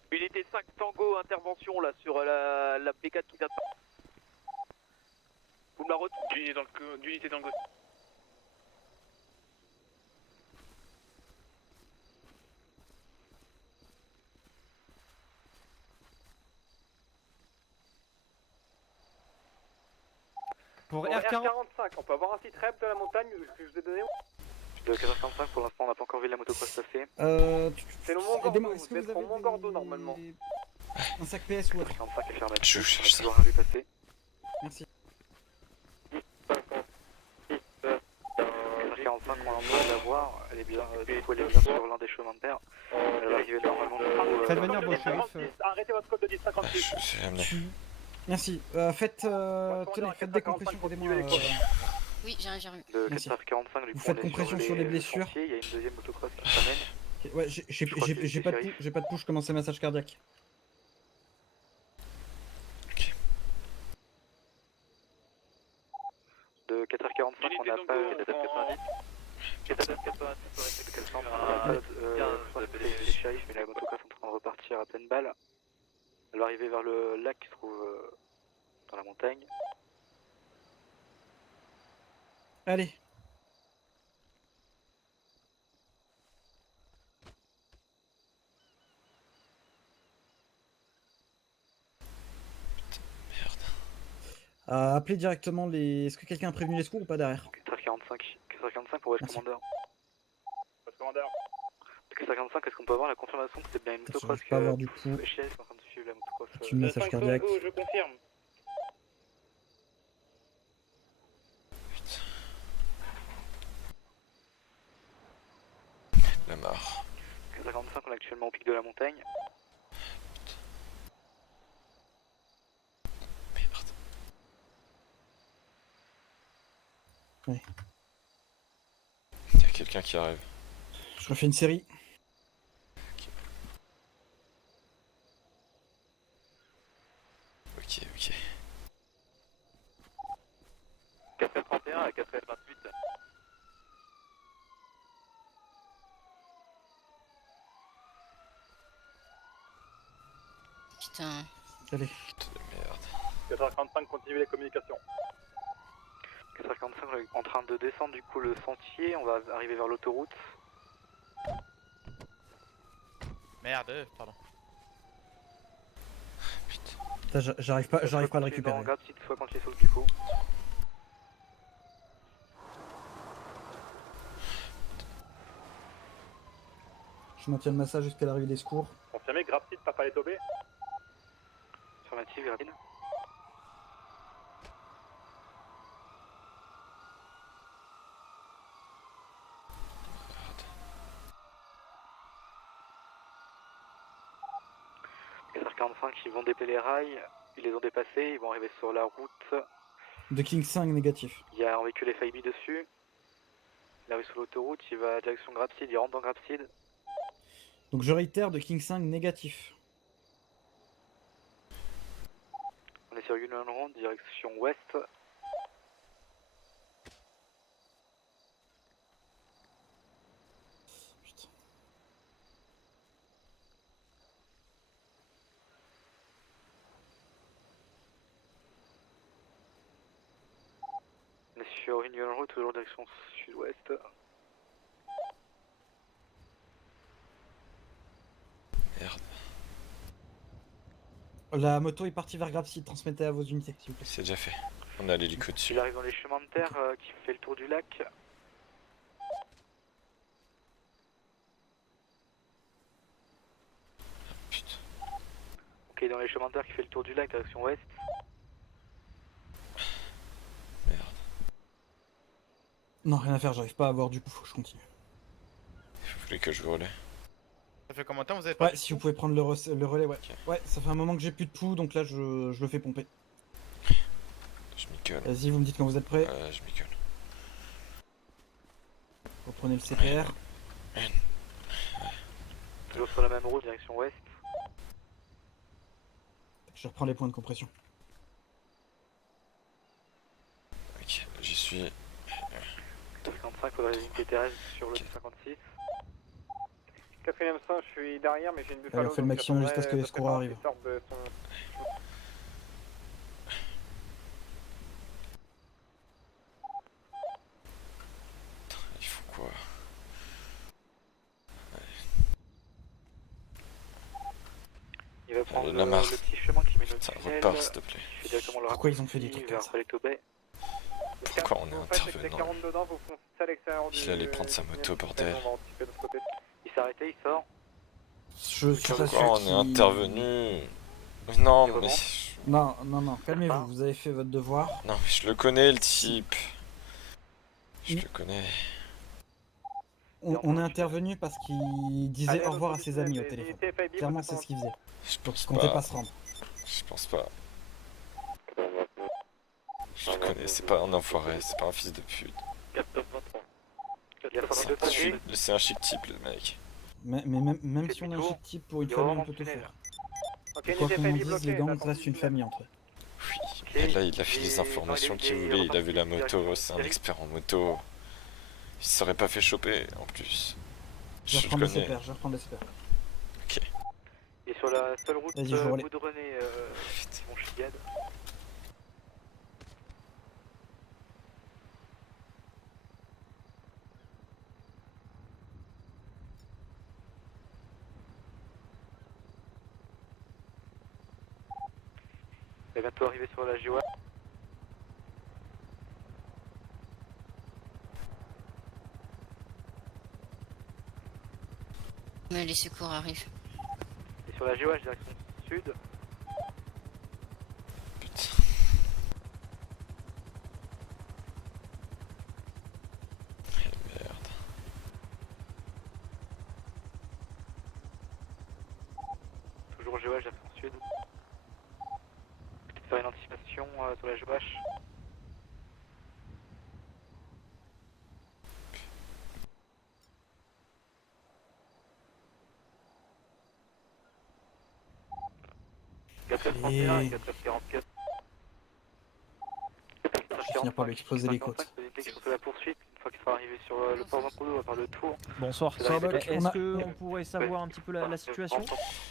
Unité 5 Tango, intervention là sur la P4 qui vient de partir. Vous me la retrouvez d'unité dans le côté. Pour Bon, R40, R45, on peut avoir un site rep de la montagne que je vous ai donné. De 4h45, pour l'instant, on n'a pas encore vu la motocross passer. C'est le Mont aidez-moi, Gordo, est-ce vous que êtes vous au avez Mont Gordo normalement. un sac PS ou autre? 45 est fermé. Je cherche ça. On a toujours rien vu passer. Merci. 45, on a un de la voir. Elle est bien, du coup, elle est bien sur l'un des chemins de terre. Elle va arriver normalement. faites venir vos shérifs. Arrêtez votre code de 1056. Je sais amener. Merci. Faites des compressions, aidez-moi. Oui, j'arrive. De Merci. 4h45, du coup, Vous faites on est compression sur les blessures. sentiers. Il y a une deuxième motocross qui s'amène. Ok, ouais, j'ai pas de pouce, je commence le massage cardiaque. De 4h45, on n'a pas eu de 90. 4h90, on a pas les shérifs, mais la motocross est en train de repartir à pleine balle. Elle va arriver vers le lac qui se trouve dans la montagne. Allez. Appelez directement les... Est-ce que quelqu'un a prévenu les secours ou pas derrière? 4h45 pour West Commander. West Commander. 4h45, est-ce qu'on peut avoir la confirmation que c'est bien une motocross Je peux avoir du coup. Les shérifs sont en train de suivre la motocross. Tu me massage cardiaque. Je confirme. La mare. 4h45, on est actuellement au pic de la montagne. Merde. Oui. Il y a quelqu'un qui arrive. Je refais une série. Ok. 4h31 à 4h28. Putain. Allez. Merde. 4h45, continuez les communications. 4h45, on est en train de descendre du coup le sentier, on va arriver vers l'autoroute. Merde, pardon. Putain, j'arrive pas à le récupérer. Regarde si toutefois quand il saute du coup. Je maintiens le massage jusqu'à l'arrivée des secours. Confirmé, Grapsid, Papa les Tobé. Affirmative, Gravine. Les 45 ils vont dépeler les rails, ils les ont dépassés, ils vont arriver sur la route. De King 5 négatif. Il y a un véhicule FIB dessus. Il arrive sur l'autoroute, il va direction Grapsid, il rentre dans Grapsid. Donc je réitère, de King 5 négatif. On est sur Union Road, direction ouest. Putain. On est sur Union Road, toujours direction sud-ouest. Merde. La moto est partie vers Grapsid, transmettez à vos unités, s'il vous plaît. C'est déjà fait. On a l'hélico dessus. Il arrive dans les chemins de terre qui fait le tour du lac. Putain. Ok, dans les chemins de terre qui fait le tour du lac, direction ouest. Non, rien à faire, j'arrive pas à avoir du coup, faut que je continue. Vous voulez que je vous relaie? Ça fait combien de temps vous avez pas Ouais, si vous pouvez prendre le relais, ouais. Ouais, ça fait un moment que j'ai plus de pouls, donc là je le fais pomper. Je m'y colle. Vas-y, vous me dites quand vous êtes prêts. Je m'y colle. Vous prenez le CPR. Toujours sur la même route, direction ouest. Je reprends les points de compression. Ok, j'y suis. 55, faudrait une unité terrestre sur le 56. 4ème 100, je suis derrière, mais j'ai une buffalo. Allez, on fait le maximum jusqu'à ce que les secours arrivent. Il faut quoi? Il va prendre la marre. le petit chemin qui mène au Ça tunnel. repart s'il te plaît. Fait directement le Pourquoi ils ont fait des trucs comme ça? Pourquoi on est intervenant? Il allait prendre sa moto, bordel. Il s'est arrêté, il sort. Je suis pas sûr Pourquoi on est intervenu? Mais non, mais... Non, calmez-vous, vous avez fait votre devoir. Non, mais je le connais, le type. Je le connais. On est intervenu parce qu'il disait au revoir à ses amis au téléphone. Clairement, c'est ce qu'il faisait. Donc il comptait pas se rendre. Je pense pas. Je le connais, c'est pas un enfoiré, c'est pas un fils de pute. C'est un chic type, le mec. Mais même si on a un chic type pour une famille, on peut tout faire. Quoi qu'on en dise, les gangs restent une famille entre eux. Oui, mais là il a fait les informations qu'il voulait, il a vu la moto, c'est un expert en moto. Il se serait pas fait choper en plus. Je reprends le CPR, je reprends le CPR. Ok. Et sur la seule route goudronnée, mon chigade. Il va bientôt arriver sur la Joa. Mais les secours arrivent. Et sur la Joa, direction sud. Putain. Merde. Toujours Joa, direction sud. Faire une anticipation sur la Joache. Et... finir par lui exploser les côtes. La poursuite, une fois qu'il sera arrivé sur le port d'Ancodo, on va faire le tour. Bonsoir. Est-ce Est-ce qu'on pourrait savoir un petit peu la situation?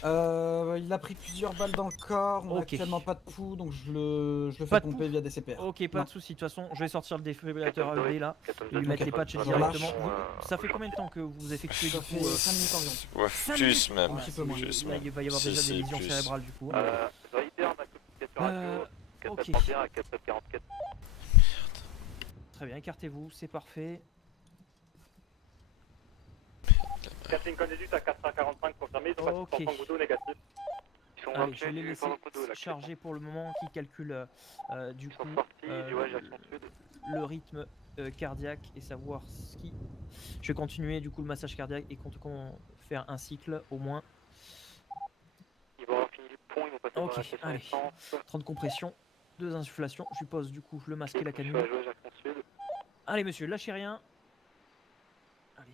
Il a pris plusieurs balles dans le corps, on a actuellement pas de pouls, donc je le fais pomper via des CPR. Ok, pas de soucis. De toute façon, je vais sortir le défibrillateur AED là et lui mettre les patchs directement. Ça fait combien de temps que vous effectuez du coup 5 minutes environ. Ouais, plus même. Là, il va y avoir déjà des lésions cérébrales du coup. Ok. Très bien, écartez-vous, c'est parfait. Catherine Conduite à 445 confirmé, ils sont Ok. Angoudou négatif. Allez, je vais les laisser charger pour le moment, qui calcule du coup le rythme cardiaque et savoir ce qui... Je vais continuer du coup le massage cardiaque et faire un cycle au moins. Ils vont avoir fini le pont, ils vont passer Ok, dans la station allez. essence. 30 compressions, 2 insufflations, je lui pose du coup le masque et la canule. Allez monsieur, lâchez rien. Allez.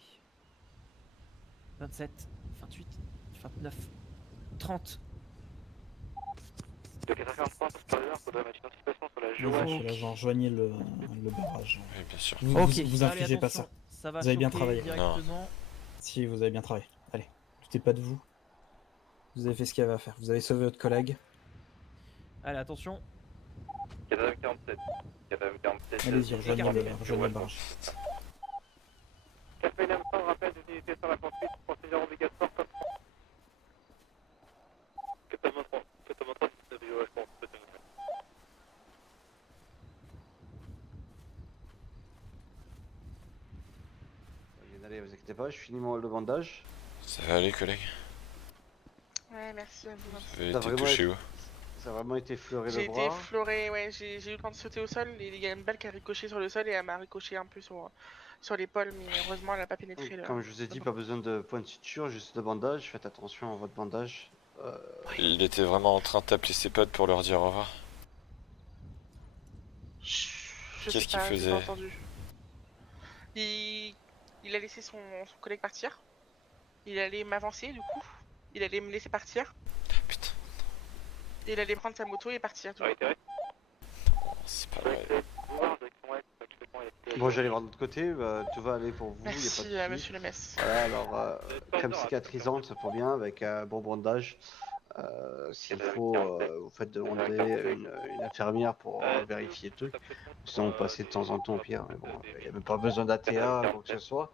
27, 28, 29, 30. De 443 tout à l'heure, faudrait mettre une anticipation sur la Les Joache. là, rejoignez le barrage. Oui, bien sûr. Vous Allez, infligez pas attention, ça. va Vous avez bien choquer travaillé. directement. Si, vous avez bien travaillé. Allez, doutez pas de vous. Vous avez fait ce qu'il y avait à faire. Vous avez sauvé votre collègue. Allez, attention. 47. 47. Allez-y, rejoignez le barrage. Café Namson rappelle des unités sur la poursuite, procédure obligatoire comme 83. 83, c'est la Joache, bon, c'est Allez, vous inquiétez pas, je finis mon le bandage. Ça va aller, collègue? Ouais, merci. Vous avez été touché où? Ça a vraiment été effleuré J'ai le été bras. effleuré, ouais, j'ai eu le temps de sauter au sol, et il y a une balle qui a ricoché sur le sol et elle m'a ricoché un peu sur l'épaule, mais heureusement elle n'a pas pénétré Comme je vous ai dit, pas besoin de point de suture, juste de bandage. Faites attention à votre bandage. Il était vraiment en train de t'appeler ses potes pour leur dire au revoir. Qu'est-ce qu'il faisait? J'ai pas entendu. Il a laissé son collègue partir. Il allait m'avancer du coup. Il allait me laisser partir. Putain. Il allait prendre sa moto et partir. Du coup. C'est pas vrai. Bon, j'allais voir de l'autre côté, tout va aller pour vous. Merci, y a pas de souci. monsieur le Mess. Voilà, alors, crème cicatrisante, ça pour bien, avec un bon bandage. S'il faut, vous faites demander une infirmière pour vérifier tout. Sinon, vous passez de temps en temps au pire. Mais bon, il n'y a même pas besoin d'ATA, quoi que ce soit.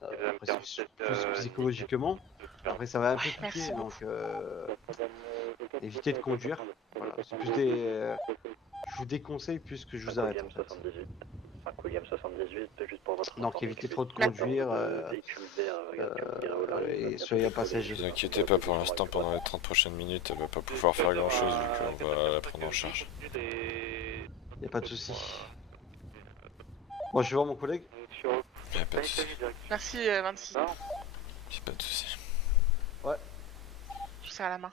Après, c'est plus psychologiquement. Après, ça va un peu piquer, donc évitez de conduire. Voilà, c'est plus des. Je vous déconseille plus que je vous arrête en fait. Donc évitez trop de conduire et soyez un passager. Ne vous inquiétez pas, pour l'instant, pendant les 30 prochaines minutes, elle va pas pouvoir faire grand chose vu qu'on va la prendre en charge. Y'a pas de soucis. Bon, je vais voir mon collègue. Y'a pas de soucis. Merci 26. Y'a pas de soucis. Ouais. Je vous serre la main.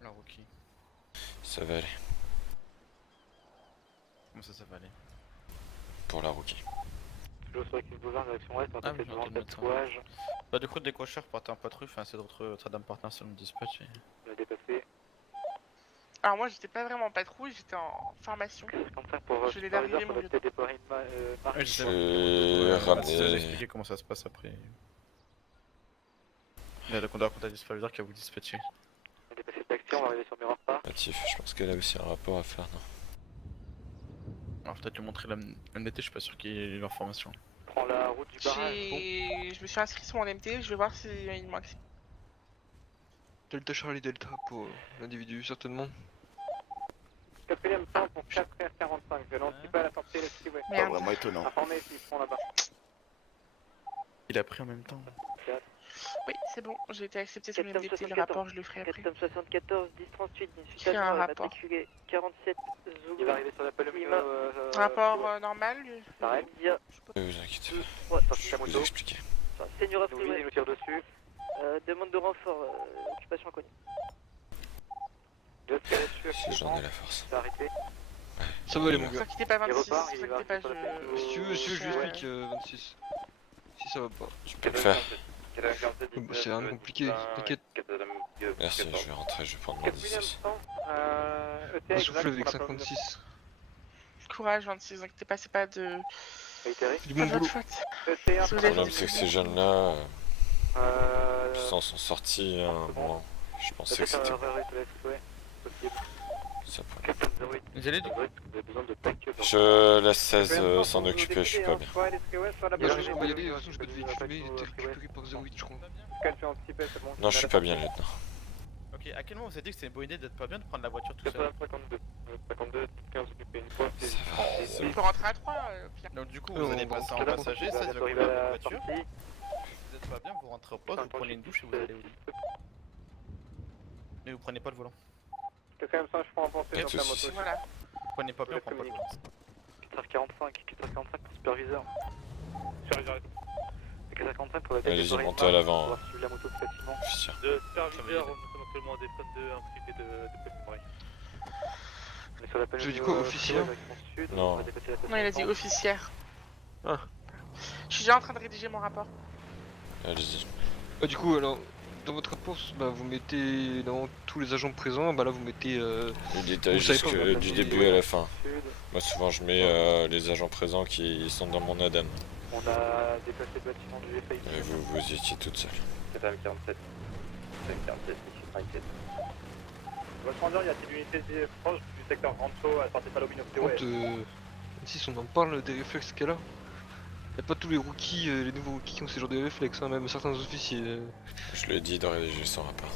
La rookie. Ça va aller. Comment ça va aller? Pour la rookie. Bah du coup le décocheur partait en patrouille, enfin c'est d'autres Notre-Dame partenaire selon le dispatch et... Alors moi j'étais pas vraiment en patrouille, j'étais en formation. Je l'ai d'arriver mon lieutenant. Je vais ramener... expliquer comment ça se passe après. Il y a le contact du superviseur qui va vous dispatcher. Natif, je pense qu'elle a aussi un rapport à faire, non? Alors peut-être lui montrer l'MDT, je suis pas sûr qu'il y ait l'information. Prends la route du barrage. Je me suis inscrit sur mon MT, je vais voir s'il me manque. Delta Charlie Delta pour l'individu, certainement. 4ème temps pour 4h45, je n'anticipe pas la sortie de l'expressway. Merde. Vraiment étonnant. Informez s'ils seront là-bas. Il a pris en même temps. Oui, c'est bon, j'ai été accepté sur le MDT, le rapport je le ferai après. 74, 1038, J'ai un rapport. 47, Il va arriver sur l'appel Rapport normal Ça arrête. Ne vous inquiétez pas. Ouais, Je vais vous expliquer. Seigneur Nous nous tire dessus. demande de renfort, occupation inconnue. Si j'en ai la force. Ça va aller mon Ne gars. vous inquiétez pas 26, ne vous inquiétez pas, Si tu veux, je lui explique 26. Si ça va pas. Tu peux le faire. C'est rien de compliqué, t'inquiète. Merci, je vais rentrer, je vais prendre mon 16. Un souffle avec 56. Courage 26, ne vous inquiétez pas, c'est pas de... Du bon boulot. Le problème, c'est que ces jeunes-là, ils s'en sont sortis à un moment. Je pensais que c'était... Ça pourrait... Je laisse 16 s'en occuper, je suis pas bien. Bah, je pense qu'on va y aller, de toute façon j'ai pas de véhicule, mais il était récupéré par 08 je crois. Non, je suis pas bien, lieutenant. Ok, à quel moment vous avez dit que c'était une bonne idée d'être pas bien de prendre la voiture tout seul? 52, 15 occupés une fois. On peut rentrer à 3, Pierre. Donc du coup vous allez passer en passager, ça va arriver à la voiture. Si vous êtes pas bien, vous rentrez au poste, vous prenez une douche et vous allez au lit. Mais vous prenez pas le volant. 4ème je prends en pensée Pas de sur la moto. soucis. Voilà. Vous prenez pas bien, on prend pas le volant. 4h45 pour superviseur. Superviseur. 4h45 pour la Allez-y, montez à l'avant. Pour suivre la moto facilement. Officier. De superviseur, nous sommes actuellement des fans de inscrits de Paris. Je dis quoi, officier? Non. Non, il a dit officière. Ah. Je suis déjà en train de rédiger mon rapport. Allez-y. Bah du coup alors, dans votre rapport, bah, vous mettez dans tous les agents présents, bah là vous mettez... Le détail vous savez pas, jusque du début à la fin. Moi souvent je mets les agents présents qui sont dans mon ADAM. On a déplacé le bâtiment du GFI. Et vous étiez toute seule. 4h47. 4h47, ici 37. Votre grandeur, il y a une unité proche du secteur Rancho à sortir Palomino. Par contre, si on en parle des réflexes qu'elle a, y a pas tous les rookies, les nouveaux rookies qui ont ce genre de réflexes, hein, même certains officiers. Je lui ai dit de rédiger son rapport.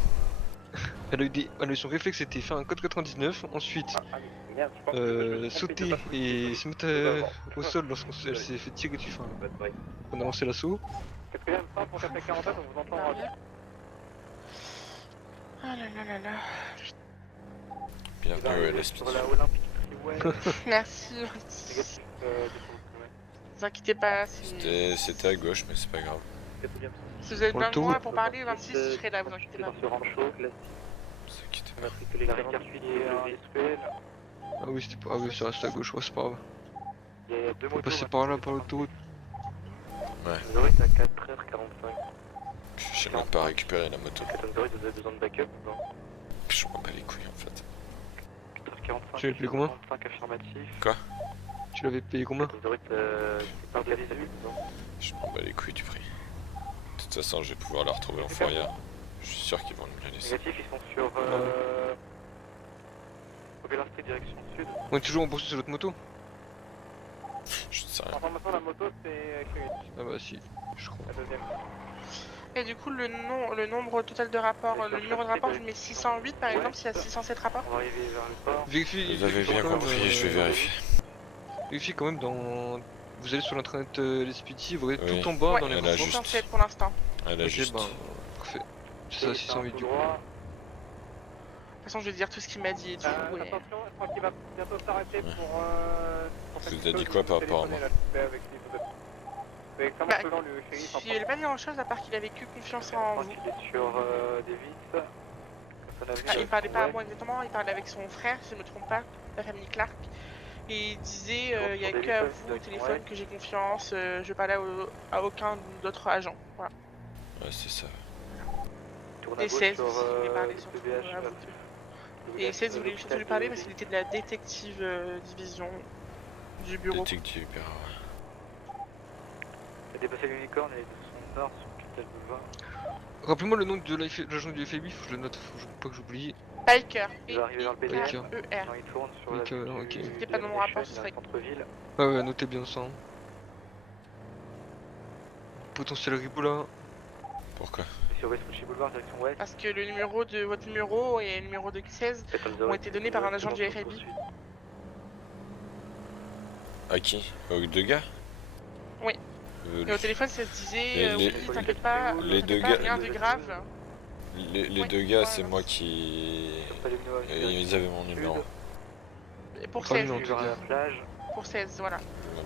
Elle a eu son réflexe, c'était faire un code 99, ensuite sauter et se mettre au sol lorsqu'elle s'est fait tirer dessus. Enfin, on a lancé l'assaut. 4ème fin pour 447, on vous entend en radio. Ah là là là là. Bienvenue à l'Esprit. Merci. Ne vous inquiétez pas. C'était à gauche, mais c'est pas grave. Si vous avez besoin de moi pour parler, le 26, je serai là, vous inquiétez pas. Ah oui, c'était pas. Ah oui, ça reste à gauche, ouais, c'est pas grave. On va passer par là, par l'autoroute. Ouais. Zurich à 4h45. J'ai même pas récupéré la moto. Zurich, vous avez besoin de backup ou non? Je m'en bats les couilles en fait. 4h45. Tu l'avais payé combien? Affirmatif. Quoi? Tu l'avais payé combien? Zurich, c'est par 4 minutes, non? Je m'en bats les couilles du prix. De toute façon, je vais pouvoir la retrouver en fourrière. Je suis sûr qu'ils vont me la laisser. Négatif, ils sont sur Robert Street, direction sud. On est toujours en poursuite sur l'autre moto? Je ne sais rien. Information, la moto c'est QH. Ah bah si, je crois. La deuxième. Et du coup, le nombre total de rapports, le numéro de rapport, je mets 608 par exemple, s'il y a 607 rapports. On va arriver vers le port. Vérifie. Vous avez bien compris, je vais vérifier. Vérifie quand même dans. Vous allez sur l'intranet l'SPT, vous voyez Oui. tout en bas dans les Elle a rapports. juste. 607 pour l'instant. Elle a Ok, juste. bah, parfait. C'est ça, 608 du coup. De toute façon, je vais dire tout ce qu'il m'a dit et tout. et- Attention, je crois qu'il va bientôt s'arrêter pour Vous avez dit quoi par rapport à moi? Bah, il n'y avait pas grand chose à part qu'il avait que confiance en vous. Il est sur Davis. Ah, il parlait pas à moi exactement, il parlait avec son frère, si je me trompe pas, la famille Clark. Et il disait, il n'y a que à vous au téléphone que j'ai confiance, je parlais à aucun d'autre agent. Voilà. Ouais, c'est ça. Et 16 aussi, il voulait parler surtout à vous deux. Et 16, il voulait surtout lui parler parce qu'il était de la détective division du bureau. Détective, bien. Il a dépassé l'unicorne et de son nord sur Capital Boulevard. Rappelez-moi le nom de l'agent du FBI, faut que je le note, faut pas que j'oublie. Piker. Il va arriver vers le PDH. ER. Non, il tourne sur la Ok. Si c'était pas dans mon rapport, ce serait. centre-ville. Ah ouais, notez bien ça. Potentiel riboula. Pourquoi? Sur West Ritchie Boulevard, direction ouest. Parce que le numéro de votre numéro et le numéro de 16 ont été donnés par un agent du FBI. À qui? Aux deux gars? Oui. Et au téléphone, ça se disait, Les- oui, t'inquiète pas, les deux pas, gars- rien de grave. Les deux gars, c'est moi qui. Ils avaient mon numéro. Et pour Pas 16, le nom, en tout cas. pour 16, voilà.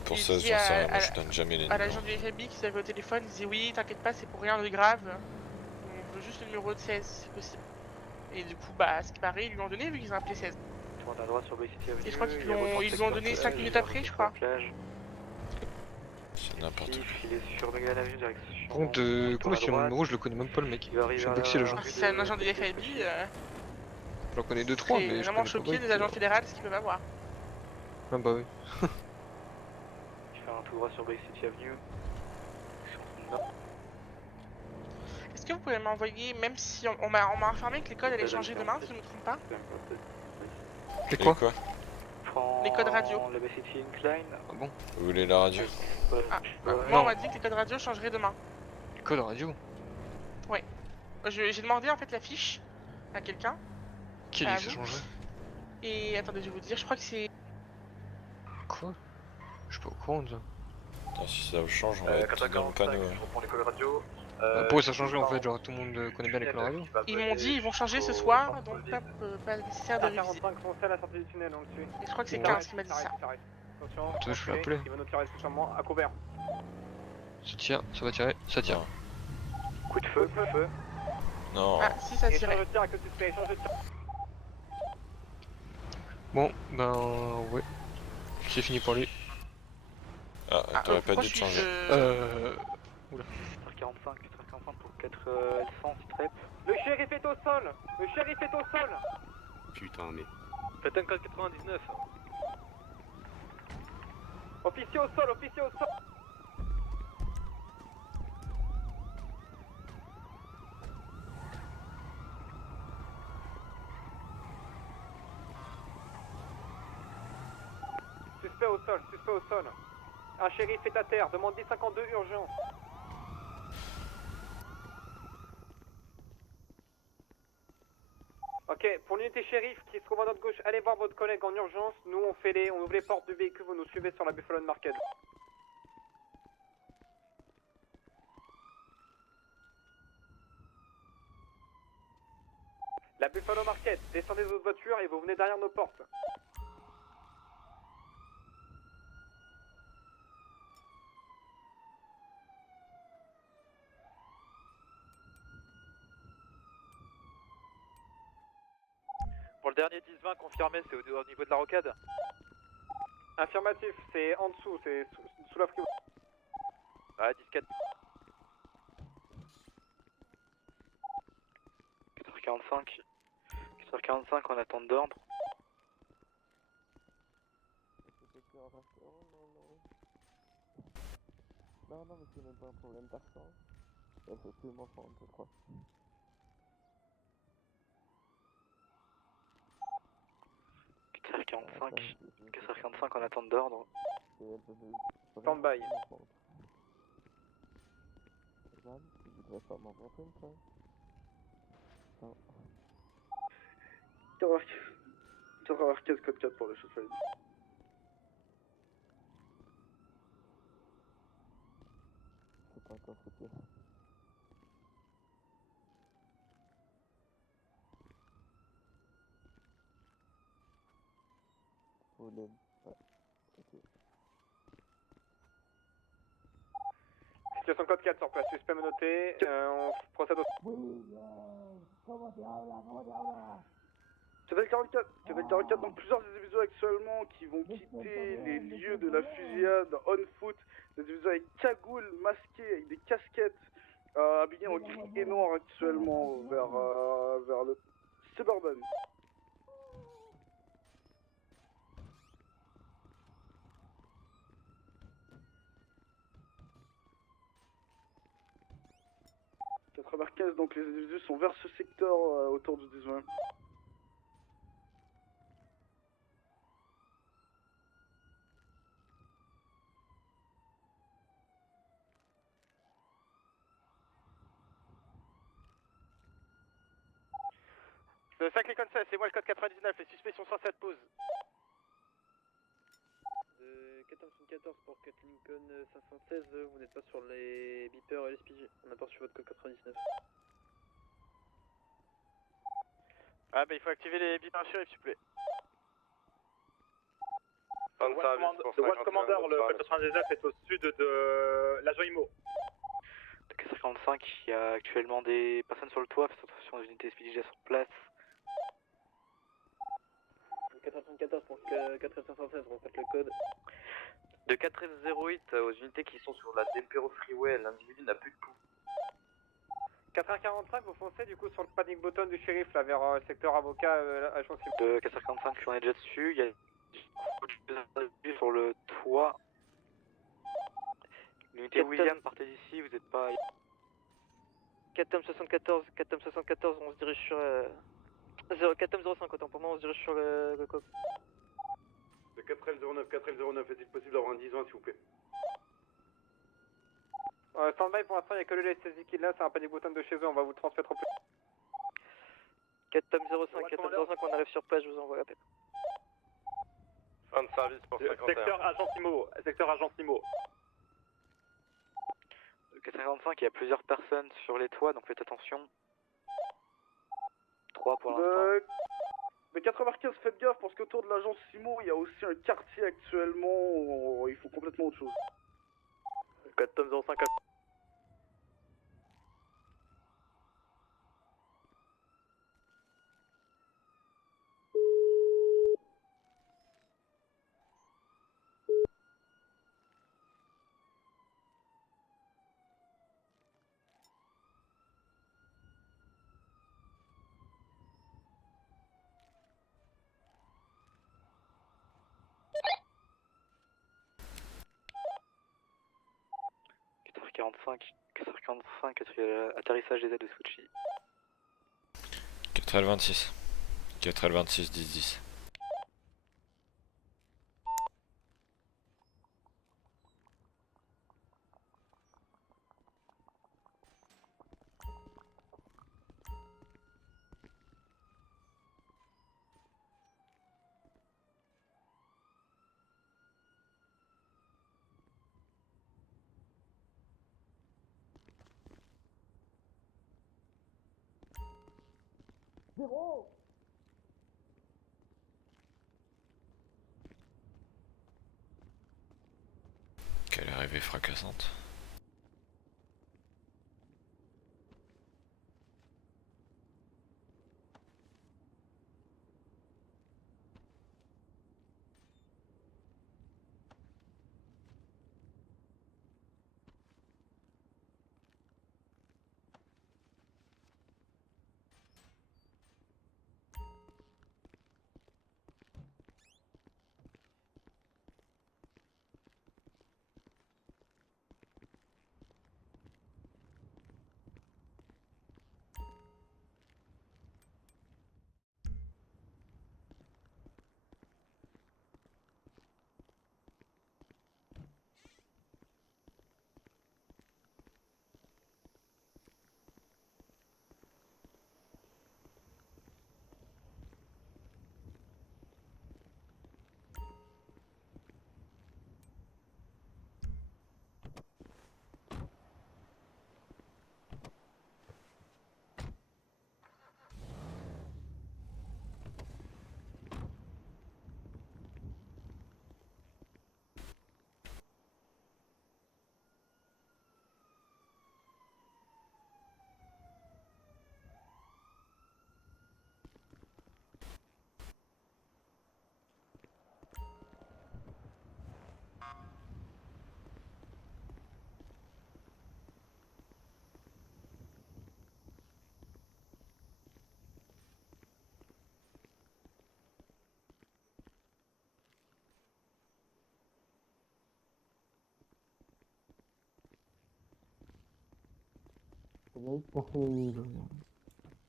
Pour Il ça, j'en dit sais rien, à- moi je donne jamais les À numéros. l'agent du FBI qui s'avait au téléphone, il disait oui, t'inquiète pas, c'est pour rien de grave. On veut juste le numéro de 16, c'est possible. Et du coup, bah, ce qui paraît, ils lui ont donné vu qu'ils ont appelé 16. Tourne à droite sur Bay City Avenue. Et je crois qu'ils il y a votre lui ont donné 5 minutes après, je crois. plage. C'est n'importe quoi. Il est sur Megan Avenue, direction. Par contre, comment est-ce qu'il a mon numéro? Je le connais même pas le mec. Il va arriver Je suis à boxé la- l'agent. Si c'est un agent du FBI, J'en connais 2-3, c'est mais je vraiment connais choqué pas. des agents fédéraux ce qu'ils peuvent avoir. Ah bah oui. Il fait un tout droit sur Bay City Avenue. Sur son nord. Est-ce que vous pouvez m'envoyer, même si on m'a informé que les codes allaient changer demain, si je ne me trompe pas? C'est quoi? Prends Les codes radio. La Bay City Incline. Ah bon? Vous voulez la radio? Ah, moi non. on m'a dit que les codes radio changeraient demain. Code radio? Ouais. J'ai demandé en fait la fiche à quelqu'un. Qui a À dit que ça vous. changerait? Et attendez, je vais vous dire, je crois que c'est. Quoi? Je suis pas au courant de ça. Attends, si ça change, on va être dans le panneau. hein. Je reprends les codes radio. Pourquoi ça changerait en fait? Genre tout le monde connaît bien les codes radio? Ils m'ont dit ils vont changer ce soir, donc pas nécessaire de réviser. 45 foncé à la sortie du tunnel, on le suit. Et je crois que c'est Ouais. 15 qui m'a dit ça. Attention, Attends, je vais ok, l'appeler. il va nous tirer spécialement à couvert. Ça tire, ça va tirer, ça tire. Coup de feu, coup de feu. Non. Ah, si ça tirait. Échange de tir avec le suspect, échange de tir. Bon, ben ouais. C'est fini pour lui. Ah, t'aurais pas dû te changer. Oula. 4h45 pour 4 L100 strep. Le shérif est au sol. Le shérif est au sol. Putain, mais. Faites un code 99. Officier au sol, officier au sol. Suspect au sol, suspect au sol. Un shérif est à terre, demande 1052 urgent. Ok, Ok, pour l'unité shérif qui se trouve à notre gauche, allez voir votre collègue en urgence. Nous, on ouvre les portes du véhicule, vous nous suivez sur la Buffalo Market. La Buffalo Market, descendez de votre voiture et vous venez derrière nos portes. Pour le dernier 10-20 confirmé, c'est au niveau de la rocade. Affirmatif, c'est en dessous, c'est sous la frigo. Ah, 10-4. 4h45. 4h45 en attente d'ordre. Non, non, mais c'est même pas un problème d'argent. Il faut absolument prendre, je crois. KSR45 en attente d'ordre. Stand by. Tu voudrais pas m'en vendre une, toi? Non. Tu vas avoir 15 code 4 pour le chauffeur. C'est pas encore foutu. Vous voulez... Ouais, ok. Situation code 4 sur place, suspect menotté, on procède au... ¿Cómo te habla? Tu fais le 44, donc plusieurs individus actuellement qui vont quitter les lieux de la fusillade on foot, des individus avec cagoule, masqués, avec des casquettes, habillés en gris et noir actuellement vers le Suburban. Donc les individus sont vers ce secteur autour du 10-20. Le 5 Lincoln 16, c'est moi le code 99, les suspects sont sur cette pause. 14 pour 4 Lincoln 516, vous n'êtes pas sur les beepers LSPG, on a pas reçu votre code 99. Ah bah il faut activer les beepers shérif s'il vous plaît. Le Watch Commander, le code 99 est au sud de l'agent IMO. 445, il y a actuellement des personnes sur le toit, faites attention aux unités SPJ sur place. 474 pour 4516, refaites le code. De 408 aux unités qui sont sur la Dempero Freeway, l'individu n'a plus de pouls. 4h45, vous foncez du coup sur le panic button du shérif là vers le secteur avocat agent civil. De 445, on est déjà dessus, il y a des individus sur le toit. L'unité William, partez d'ici, vous n'êtes pas... 4M74, on se dirige sur... 4M05, autant pour moi, on se dirige sur le coq. De 4M09, est-il possible d'avoir un 10-20 s'il vous plaît? Stand-by pour l'instant, il n'y a que le LSSD qui est là, c'est un panic button de chez eux, on va vous le transmettre au plus. 4M05, on arrive sur place, je vous envoie l'appel. Fin de service pour 51. Secteur agent IMO. 445, il y a plusieurs personnes sur les toits, donc faites attention. 3 pour l'instant. De 95, faites gaffe parce qu'autour de l'agence Simo, il y a aussi un quartier actuellement, il faut complètement autre chose. 4M05. Atterrissage des aides de Switchy. 4L26. 4L26, 10-10. Quelle arrivée fracassante.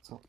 Ça.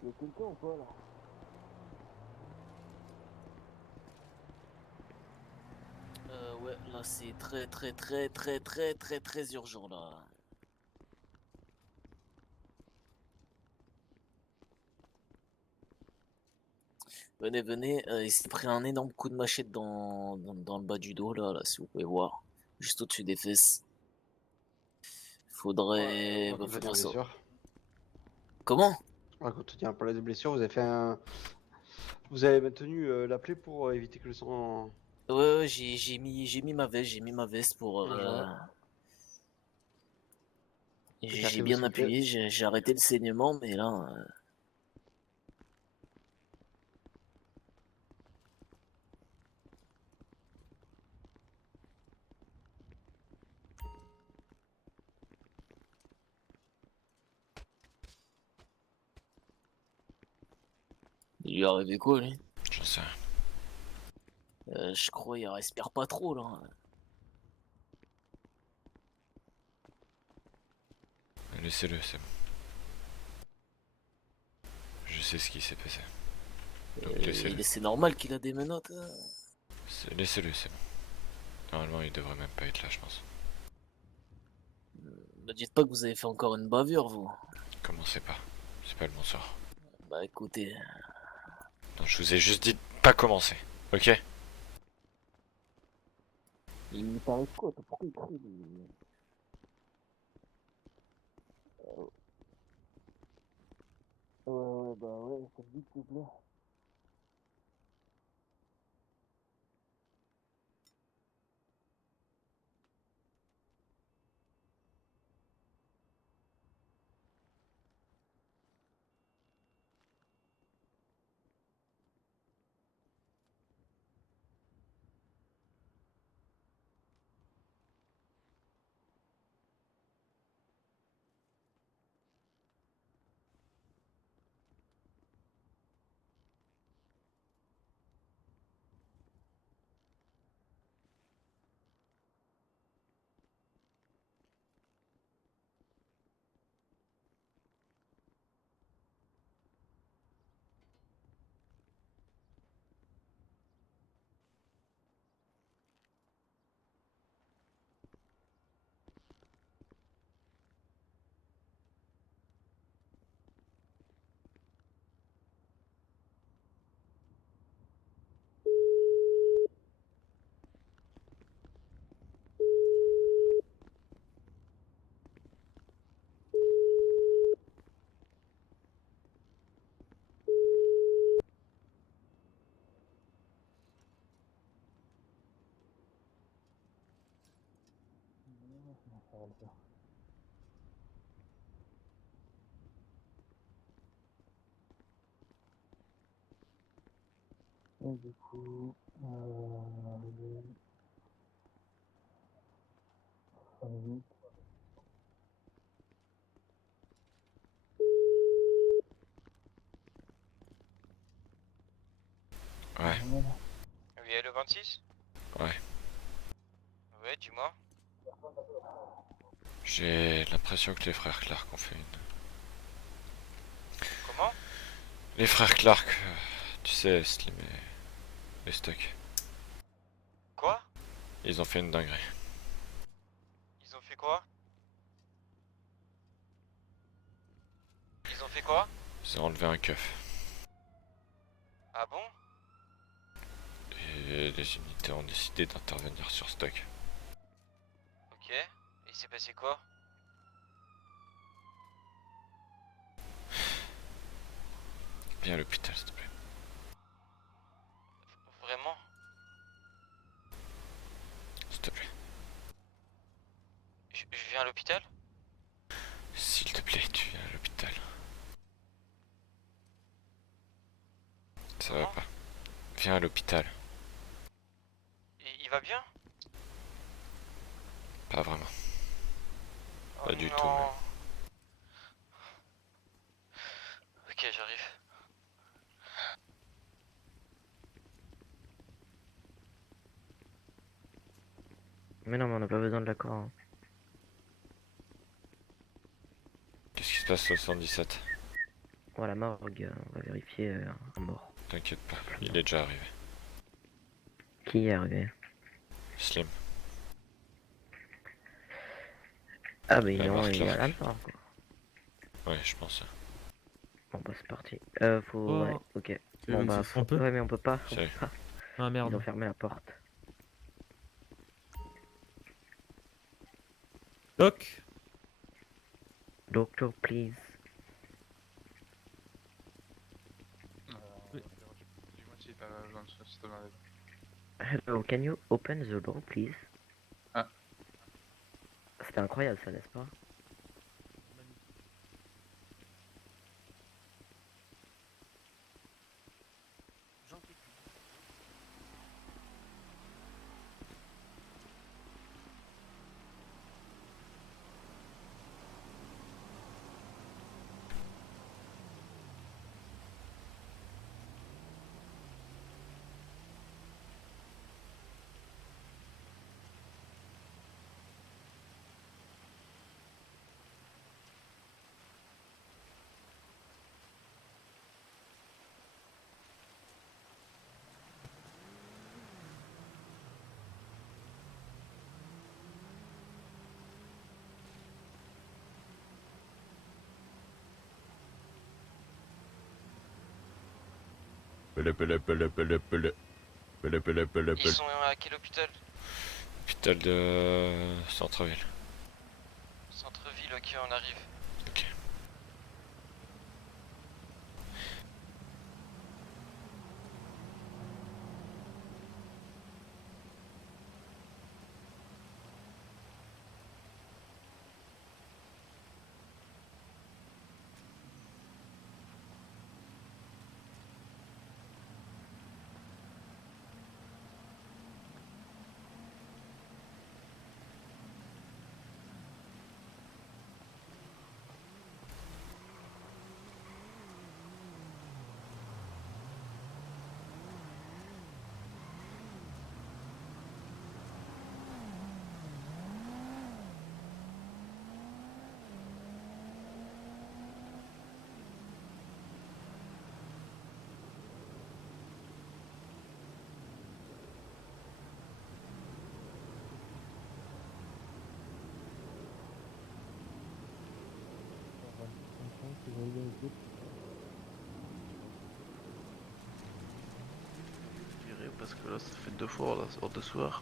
Il y a quelqu'un ou pas là? Ouais, là c'est très urgent là. Venez, il s'est pris un énorme coup de machette dans le bas du dos là, si vous pouvez voir. Juste au-dessus des fesses. Faudrait ça. Blessure. Comment? Quand il y a un problème de blessure, vous avez fait un Vous avez maintenu la plaie pour éviter que le sang... Ouais, j'ai mis ma veste pour. Je vois. J'ai bien appuyé, j'ai arrêté le saignement, mais là. Il lui est arrivé quoi, lui? J'en sais rien. Je crois il respire pas trop, là. Laissez-le, c'est bon. Je sais ce qui s'est passé. Donc laissez-le. C'est normal qu'il a des menottes. Laissez-le, c'est bon. Normalement, il devrait même pas être là, je pense. Ne dites pas que vous avez fait encore une bavure, vous. Commencez pas. C'est pas le bon sort. Bah écoutez. Non, je vous ai juste dit de pas commencer. Ok? Il paraît quoi? Pourquoi il crie, lui? Ouais, bah ouais, ça me dit s'il vous plaît. Et du coup, Ouais. Oui, le 26? Ouais. Ouais, dis-moi. J'ai l'impression que les frères Clark ont fait une... Comment? Les frères Clark, tu sais, Slim et Stuck. Quoi? Ils ont fait une dinguerie. Ils ont fait quoi? Ils ont fait quoi? Ils ont enlevé un keuf. Ah bon? Et les unités ont décidé d'intervenir sur Stuck. Ok. Et il s'est passé quoi? Viens à l'hôpital, s'il te plaît. Vraiment? S'il te plaît. Je viens à l'hôpital? S'il te plaît, tu viens à l'hôpital. Ça va pas. Viens à l'hôpital. Il va bien? Pas vraiment. Pas du non. tout, même. Ok, j'arrive. Mais non, mais on n'a pas besoin de l'accord. Hein. Qu'est-ce qui se passe au 117? Voilà, morgue, on va vérifier un mort. T'inquiète pas, il est déjà arrivé. Qui est arrivé? Slim. Ah bah il La est marque à la Clark. mort quoi. Ouais, je pense. Bon bah c'est parti. Faut... Oh. Ouais, ok. Tu Bon veux bah que faut... on peut Ouais mais on peut pas. Salut. Ah merde. Ils ont fermé la porte. Doc. Doctor please. Hello, can you open the door, please? Ah. C'était incroyable ça, n'est-ce pas? Ils sont à quel hôpital? Hôpital de centre-ville. Centre-ville, ok, on arrive. Ok. Parce que là ça fait 2 fois là, hors de soir.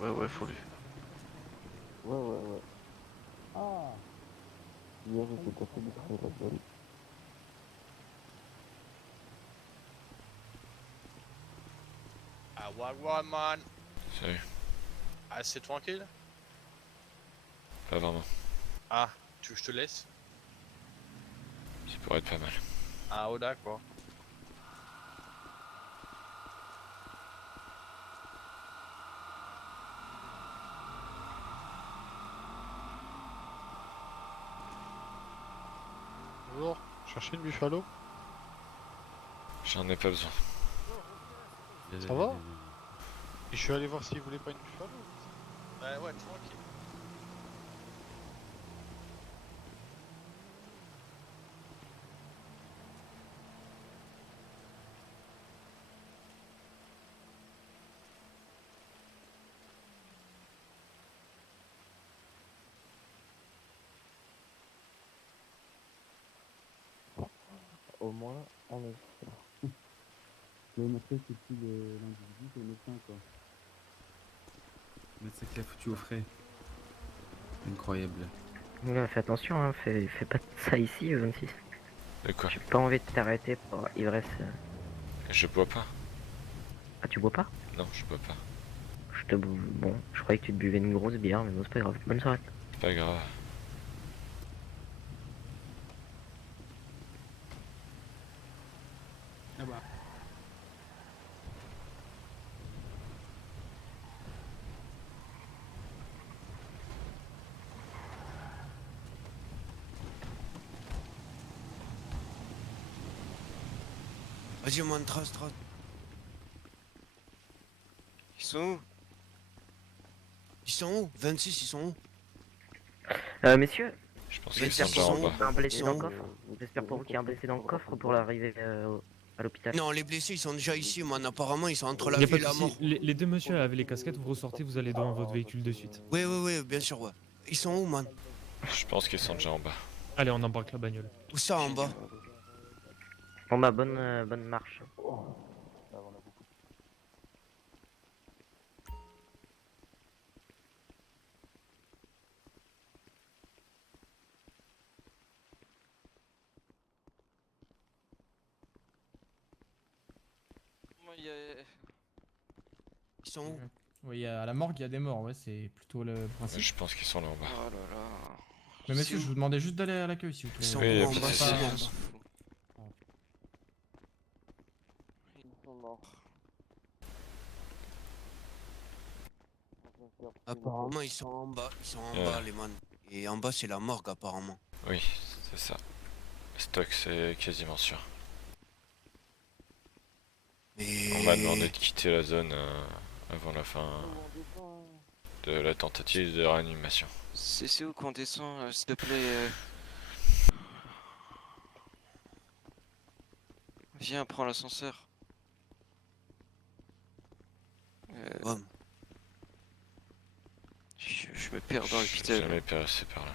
Ouais, faut lui. Ouais. Ah. Hier, j'ai cassé du train la gueule. Ah, Wagwan, man. Salut. Assez tranquille? Pas vraiment. Ah, tu veux que je te laisse? Ça pourrait être pas mal. Ah, oh, d'accord. Bonjour, cherchez une Buffalo? J'en ai pas besoin. Ça va? Et je suis allé voir s'il voulait pas une Buffalo. Ouais, tranquille. Au moins, on est sûr. Je vais montrer c'est qui l'individu, c'est le médecin quoi. Le médecin qui l'a foutu au frais. Incroyable. Ouais, fais attention, hein, fais pas ça ici, 26. De quoi? J'ai pas envie de t'arrêter pour ivresse. Je bois pas. Ah, tu bois pas? Non, je bois pas. Bon, je croyais que tu te buvais une grosse bière, mais non, c'est pas grave. Bonne soirée. C'est pas grave. Ah bah. Vas-y, man, trace. Ils sont où? Ils sont où? 26, ils sont où? Messieurs, Je pense qu'ils j'espère sont pour déjà en vous qu'il y bas. a un blessé dans le coffre. J'espère pour vous qu'il y a un blessé dans le coffre pour l'arrivée à l'hôpital. Non, les blessés, ils sont déjà ici, man. Apparemment, ils sont entre la Y a vie pas et de la souci. mort. Les deux messieurs avec les casquettes, vous ressortez, vous allez dans votre véhicule de suite. Ouais, bien sûr, ouais. Ils sont où, man? Je pense qu'ils sont déjà en bas. Allez, on embarque la bagnole. Où ça, en bas? Bon bah, bonne marche. sont où? Oui, à la morgue, il y a des morts, ouais, c'est plutôt le principe. Je pense qu'ils sont là en bas. Oh là là. Mais messieurs, je vous demandais juste d'aller à l'accueil, s'il vous plaît. Ils sont Oui, où en pas de bas, soucis. c'est bon. Ils sont morts. Apparemment, ils sont en bas. Ils sont en bas, les man. Et en bas, c'est la morgue, apparemment. Oui, c'est ça. Stock, c'est quasiment sûr. On m'a demandé de quitter la zone avant la fin de la tentative de réanimation. C'est où qu'on descend, s'il te plaît Viens, prends l'ascenseur. Je me perds dans l'hôpital. Jamais passé par là.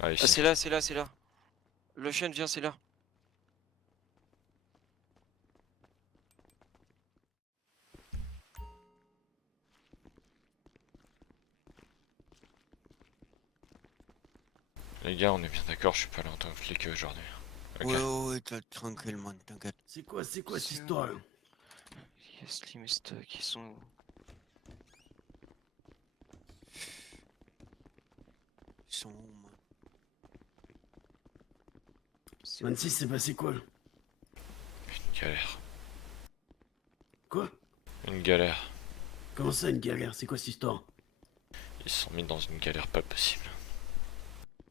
Ah, ici. Ah, c'est là. Le chien vient, c'est là. Les gars, on est bien d'accord, je suis pas là en tant que flic aujourd'hui. Ok. Ouais, tranquille, man, t'inquiète. C'est quoi cette histoire là? Il y a Slim et Stock, ils sont où? Ils sont où, man? 26, c'est passé quoi là? Une galère. Quoi? Une galère. Comment ça une galère? C'est quoi cette histoire? Ils se sont mis dans une galère pas possible.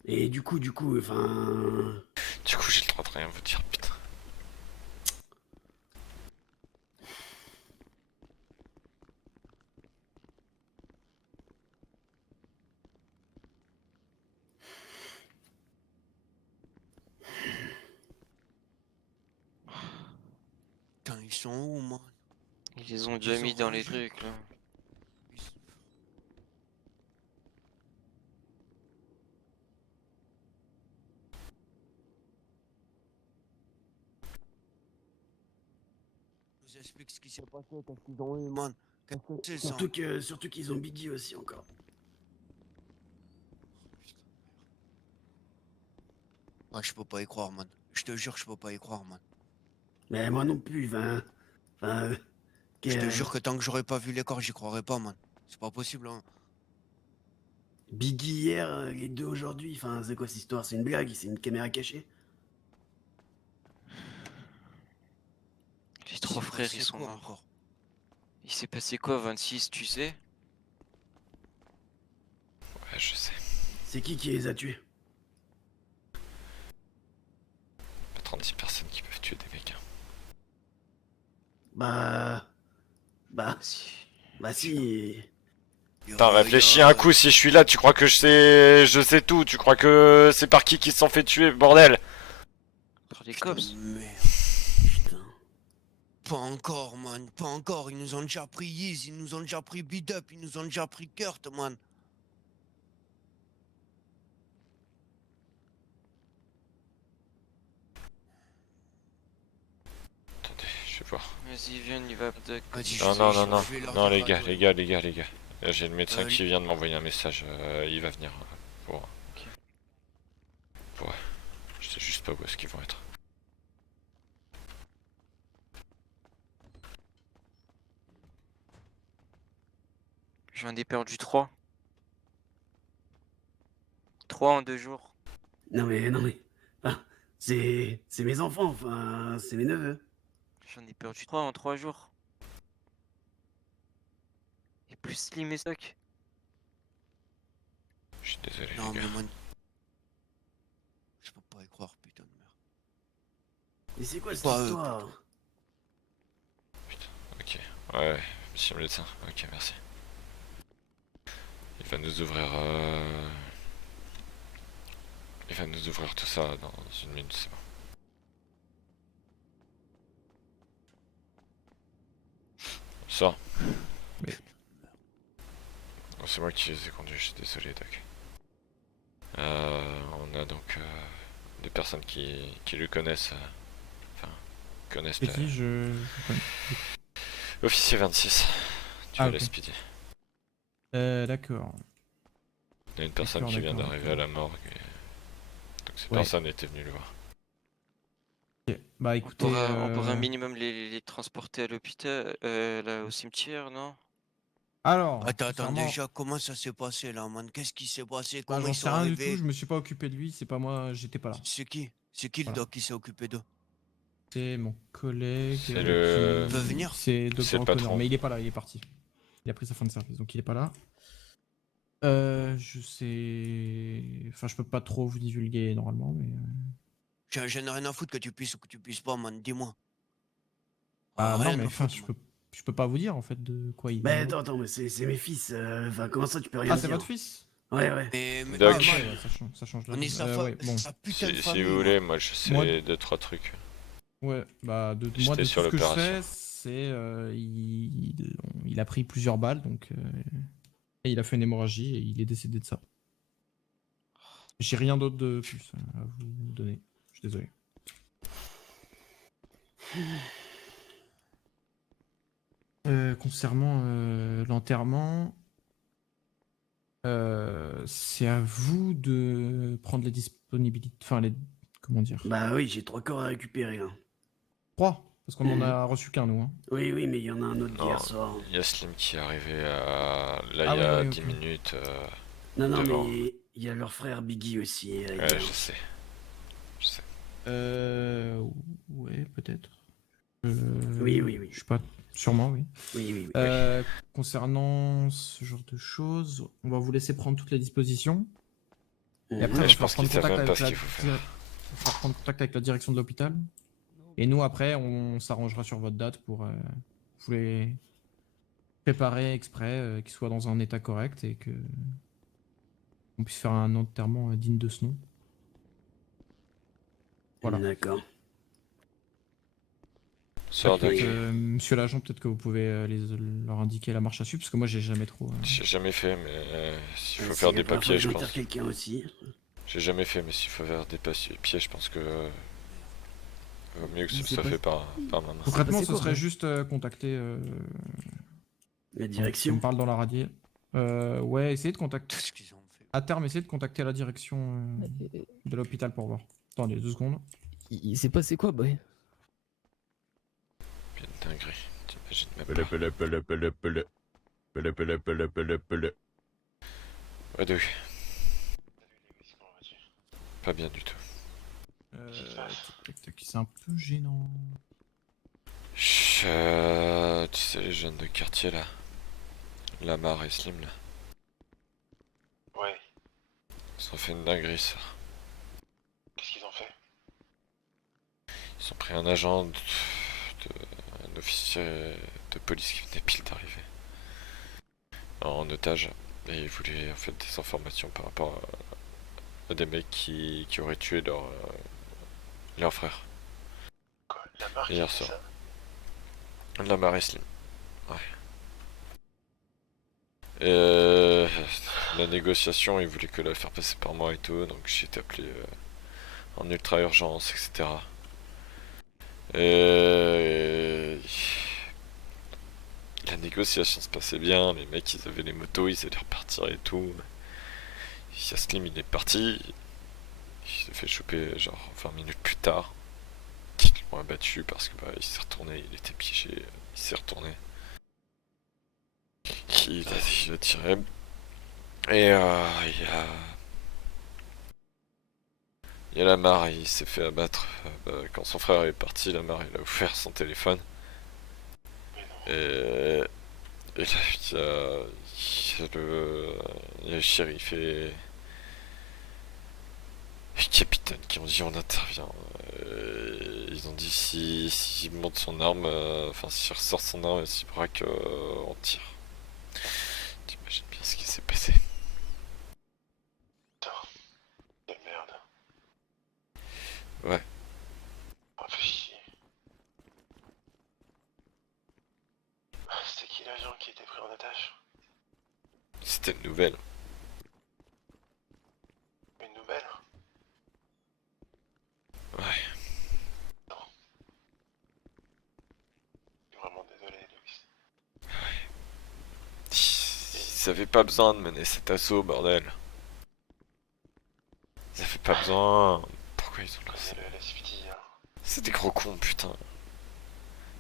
Et du coup, enfin... Du coup, j'ai le droit de rien vous dire, putain. Putain, ils sont où, man? Ils les ont déjà mis dans les trucs, là. Je vous explique ce qui s'est passé, qu'est-ce qu'ils ont eu, man. Qu'est-ce que c'est, ça? Surtout qu'ils ont Biggie aussi encore. Ah, je peux pas y croire, man. Je te jure, je peux pas y croire, man. Mais moi non plus, enfin... Je te jure que tant que j'aurais pas vu les corps, j'y croirais pas, man. C'est pas possible, hein. Biggie hier, les deux aujourd'hui, enfin c'est quoi cette histoire? C'est une blague? C'est une caméra cachée? Les trois frères, ils sont morts. Il s'est passé quoi, 26, tu sais? Ouais, je sais. C'est qui les a tués? Pas 36 personnes qui peuvent tuer des mecs. Hein. Bah si. Putain, réfléchis un coup, si je suis là, tu crois que je sais tout, tu crois que c'est par qui se sont fait tuer, bordel? Par les cops. Pas encore, man, pas encore. Ils nous ont déjà pris Yeez, ils nous ont déjà pris Beat Up, ils nous ont déjà pris Kurt, man. Attendez, je vais voir. Vas-y, viens, il va. Non, les gars. J'ai le médecin qui vient de m'envoyer un message, il va venir pour... Je sais juste pas où est-ce qu'ils vont être. J'en ai perdu 3. 3 en 2 jours. Non mais... Enfin, c'est mes enfants, enfin, c'est mes neveux. J'en ai perdu 3 en 3 jours. Et plus Slim et Stock. Je suis désolé, non, les gars. Mais man... Je peux pas y croire, putain de merde. Mais c'est quoi cette histoire? Putain, ok. Ouais, monsieur le médecin, ok, merci. Il va nous ouvrir... Il va nous ouvrir tout ça dans une minute, c'est bon. Sors. Mais... Oh, c'est moi qui les ai conduits, je suis désolé, Doc. On a donc des personnes qui le connaissent. Enfin, connaissent. C'est qui je connais. Officier 26. Tu vas l'expédier. D'accord. Il y a une personne qui vient d'arriver à la morgue. Donc cette personne était venue le voir. Ok. Bah écoutez, On pourrait un minimum les transporter à l'hôpital, là, au cimetière, non? alors, Attends, sincèrement, déjà, comment ça s'est passé là, man? Qu'est-ce qui s'est passé? bah, Comment j'en ils sais sont rien du tout, arrivés? je me suis pas occupé de lui, c'est pas moi, j'étais pas là. C'est qui? C'est qui le Voilà. doc qui s'est occupé d'eux? C'est mon collègue C'est le- Il peut venir? c'est C'est Dr. le O'Connor, patron. mais il est pas là, il est parti. Il a pris sa fin de service, donc il est pas là. Je sais... Enfin, je peux pas trop vous divulguer normalement, mais... J'en ai rien à foutre que tu puisses ou que tu puisses pas, man. Dis-moi. Ah non, rien mais à enfin, foutre, je peux pas vous dire en fait de quoi il Mais parle. attends, mais c'est mes fils. Enfin, comment ça, tu peux rien Ah, dire? c'est votre fils? Ouais, ouais. Mais Doc. Ah, ouais, ça change la On est donne. sa Ouais, bon. putain de Si famille. vous voulez, moi je sais Moi- 2-3 trucs. Ouais, bah moi J'étais de tout sur ce que je l'opération. sais, c'est il a pris plusieurs balles, donc et il a fait une hémorragie et il est décédé de ça. J'ai rien d'autre de plus à vous donner. Je suis désolé. Concernant l'enterrement, c'est à vous de prendre les disponibilités. Enfin, les. Comment dire? Bah oui, j'ai 3 corps à récupérer. Hein. 3, parce qu'on en a reçu qu'un, nous. Hein. Oui, oui, mais il y en a un autre Non, hier soir. il y a Slim qui est arrivé là il y Ah oui, a oui, 10 ok. minutes. Non, non, devant. mais il y a leur frère Biggie aussi. Ouais, je sais. Je sais. Ouais, peut-être. Oui, oui, oui. Je sais pas. Sûrement, oui. Oui, oui, oui. Concernant ce genre de choses, on va vous laisser prendre toutes les dispositions. Et après, Ouais, on je va pense qu'ils prendre savent contact même pas avec ce la qu'il faut faire. on va prendre contact avec la direction de l'hôpital. Et nous, après, on s'arrangera sur votre date pour vous les préparer exprès, qu'ils soient dans un état correct et que on puisse faire un enterrement digne de ce nom. Voilà. D'accord. Sors Peut-être, Doc. monsieur l'agent, peut-être que vous pouvez leur indiquer la marche à suivre, parce que moi j'ai jamais trop. J'ai jamais fait, mais s'il faut C'est faire la des première papiers, fois je que pense. j'enterre quelqu'un aussi. J'ai jamais fait, mais s'il faut faire des papiers, je pense que vaut mieux que ce C'est soit pas- fait par ma main. Concrètement, C'est ce quoi, serait ouais. juste contacter. La On direction. me parle dans la radier. Ouais, essayez de contacter. À terme, essayez de contacter la direction de l'hôpital pour voir. Attendez 2 secondes. Il s'est passé quoi, boy? Une dinguerie. T'imagines même Pele, pas. pele, pele, pele, pele. Pele, pele, pele, pele, pele. Ouais, Doc. Pas bien du tout. Tac, tac, c'est un peu gênant. Tu sais, les jeunes de quartier là. Lamar et Slim là. Ouais. Ils ont fait une dinguerie ça. Qu'est-ce qu'ils ont fait? Ils ont pris un agent un officier de police qui venait pile d'arriver. En otage. Et ils voulaient en fait des informations par rapport à des mecs qui auraient tué leur frère. Quoi? La marque Hier qui fait soir. ça? Lamar et Slim. Ouais. La négociation, ils voulaient que la faire passer par moi et tout, donc j'ai été appelé en ultra urgence, etc. La négociation se passait bien, les mecs ils avaient les motos, ils allaient repartir et tout. Slim il est parti, il s'est fait choper genre 20 minutes plus tard. Ils l'ont abattu parce que il s'est retourné, il était piégé, il s'est retourné. Il a tiré. Et il y a Lamar, il s'est fait abattre. Quand son frère est parti, Lamar il a ouvert son téléphone. Et là il y a le shérif et le capitaine qui ont dit on intervient. Ils ont dit s'il monte son arme, enfin s'il ressort son arme et s'il braque, on tire. T'imagines bien ce qui s'est passé. Putain. Quelle merde. Ouais. Oh, fait chier. C'était qui l'agent qui était pris en otage? C'était une nouvelle. Une nouvelle? Ouais. Non. Je suis vraiment désolé, Louis. Ils avaient pas besoin de mener cet assaut, bordel. Ils avaient pas besoin. Pourquoi ils ont lancé? Le LSPD, hein. C'est des gros cons, putain.